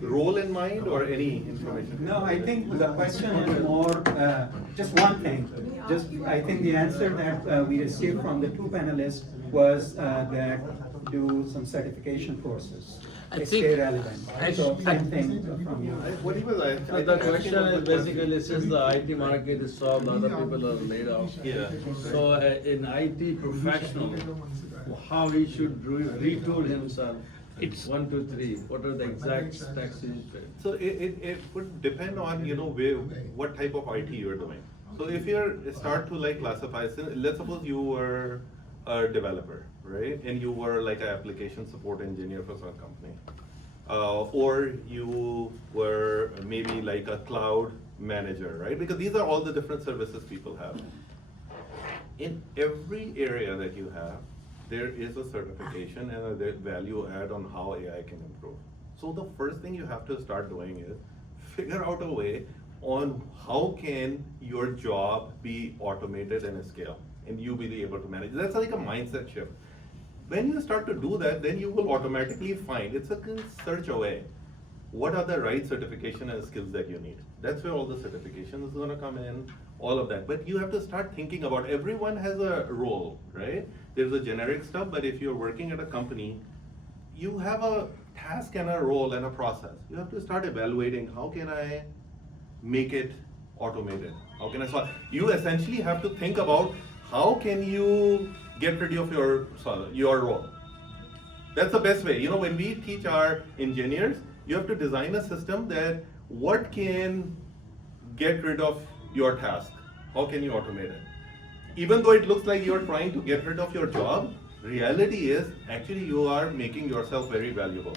role in mind or any information? No, I think the question is more, just one thing. I think the answer that we received from the 2 panelists was that do some certification courses. Stay relevant. So same thing from you. What he was So the question is basically, since the IT market is solved, other people are laid off. Yeah. So in IT professional, how he should retool himself? It's 1, 2, 3. What are the exact specs he should fit? So it would depend on, what type of IT you're doing. So if you start to classify, let's suppose you were a developer, right? And you were like an application support engineer for some company. Or you were maybe like a cloud manager, right? Because these are all the different services people have. In every area that you have, there is a certification and a value add on how AI can improve. So the first thing you have to start doing is figure out a way on how can your job be automated and scale, and you be able to manage. That's like a mindset shift. When you start to do that, then you will automatically find, it's a search away, what are the right certification and skills that you need. That's where all the certification is gonna come in, all of that. But you have to start thinking about, everyone has a role, right? There's a generic stuff, but if you're working at a company, you have a task and a role and a process. You have to start evaluating, how can I make it automated? How can I solve? You essentially have to think about, how can you get rid of your role? That's the best way. When we teach our engineers, you have to design a system that what can get rid of your task? How can you automate it? Even though it looks like you're trying to get rid of your job, reality is actually you are making yourself very valuable.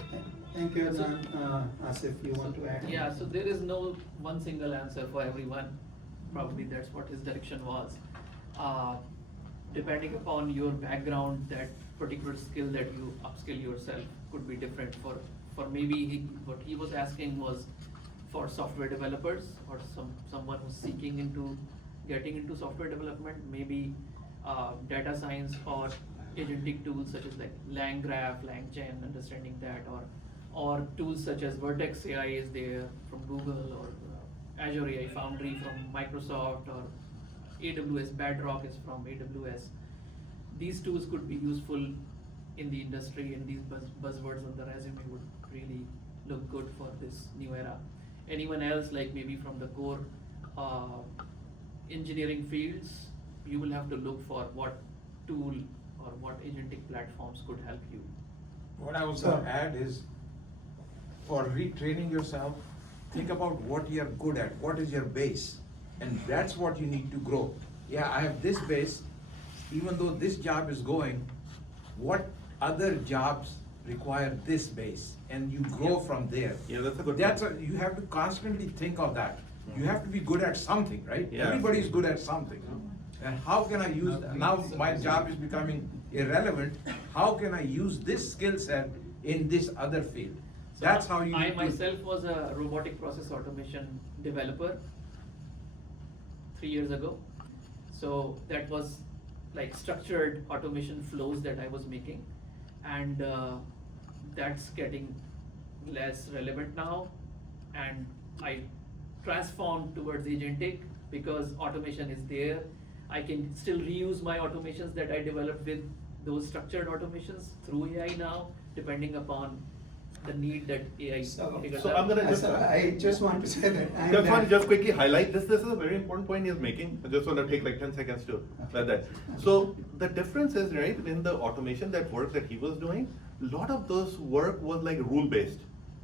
Thank you, Adnan. Asif, you want to add? Yeah, so there is no one single answer for everyone. Probably that's what his direction was. Depending upon your background, that particular skill that you upskill yourself could be different. For maybe what he was asking was, for software developers or someone who's seeking into getting into software development, maybe data science or agentic tools such as like LangGraph, LangChain, understanding that, or tools such as Vertex AI is there from Google, or Azure AI Foundry from Microsoft, or AWS Bedrock is from AWS. These tools could be useful in the industry, and these buzzwords on the resume would really look good for this new era. Anyone else, like maybe from the core engineering fields, you will have to look for what tool or what agentic platforms could help you. What I was gonna add is, for retraining yourself, think about what you're good at, what is your base, and that's what you need to grow. Yeah, I have this base, even though this job is going, what other jobs require this base, and you grow from there. Yeah, that's a good point. You have to constantly think of that. You have to be good at something, right? Yeah. Everybody's good at something. And how can I use, now my job is becoming irrelevant, how can I use this skill set in this other field? So That's how you I need to- myself was a robotic process automation developer 3 years ago. So that was like structured automation flows that I was making, and that's getting less relevant now, and I transformed towards agentic because automation is there. I can still reuse my automations that I developed with those structured automations through AI now, depending upon the need that AI figures So out. I'm gonna just. I just want to say that I'm Just want to not- just quickly highlight this. This is a very important point he's making. I just want to take like 10 seconds to let that. So the difference is, right, in the automation, that work that he was doing, a lot of those work was like rule-based.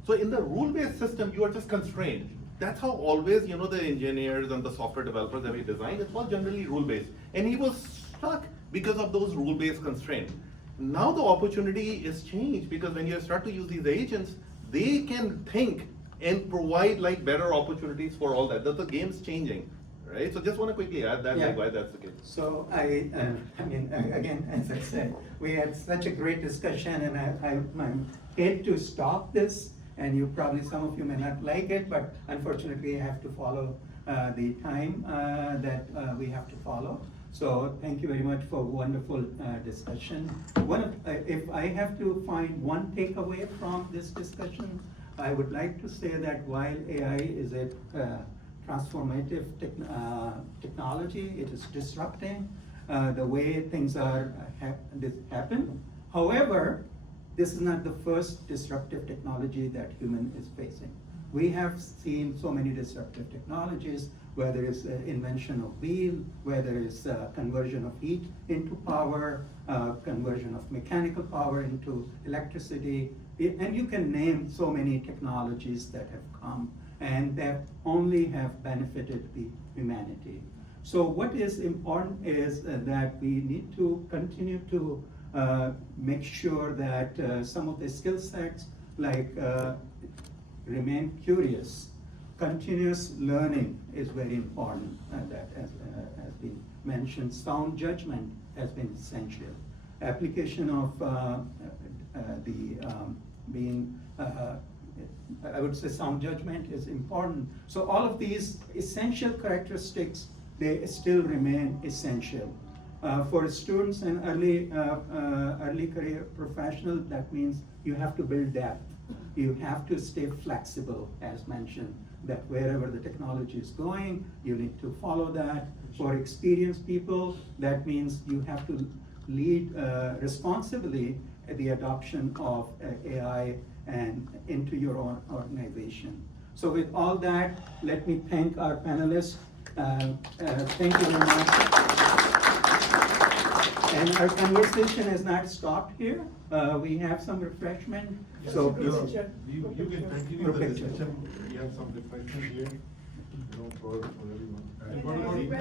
So in the rule-based system, you are just constrained. That's how always, you know, the engineers and the software developers that we design, it was generally rule-based. And he was stuck because of those rule-based constraints. Now the opportunity is changed, because when you start to use these agents, they can think and provide like better opportunities for all that. The game's changing, right? So just want to quickly add that, Yeah. like why that's the case. So I mean, again, as I said, we had such a great discussion, and I'm hate to stop this, and you probably, some of you may not like it, but unfortunately I have to follow the time that we have to follow. So thank you very much for wonderful discussion. If I have to find one takeaway from this discussion, I would like to say that while AI is a transformative technology, it is disrupting the way things are happen. However, this is not the first disruptive technology that human is facing. We have seen so many disruptive technologies, whether it's invention of wheel, whether it's conversion of heat into power, conversion of mechanical power into electricity, and you can name so many technologies that have come and that only have benefited the humanity. So what is important is that we need to continue to make sure that some of the skill sets, like remain curious. Continuous learning is very important, that has been mentioned. Sound judgment has been essential. Application of I would say sound judgment is important. So all of these essential characteristics, they still remain essential. For students and early career professional, that means you have to build depth. You have to stay flexible, as mentioned, that wherever the technology is going, you need to follow that. For experienced people, that means you have to lead responsibly the adoption of AI and into your own organization. So with all that, let me thank our panelists. Thank you very much. And our conversation has not stopped here. We have some refreshment. So You can continue the discussion. We have some refreshment here, for everyone. And what about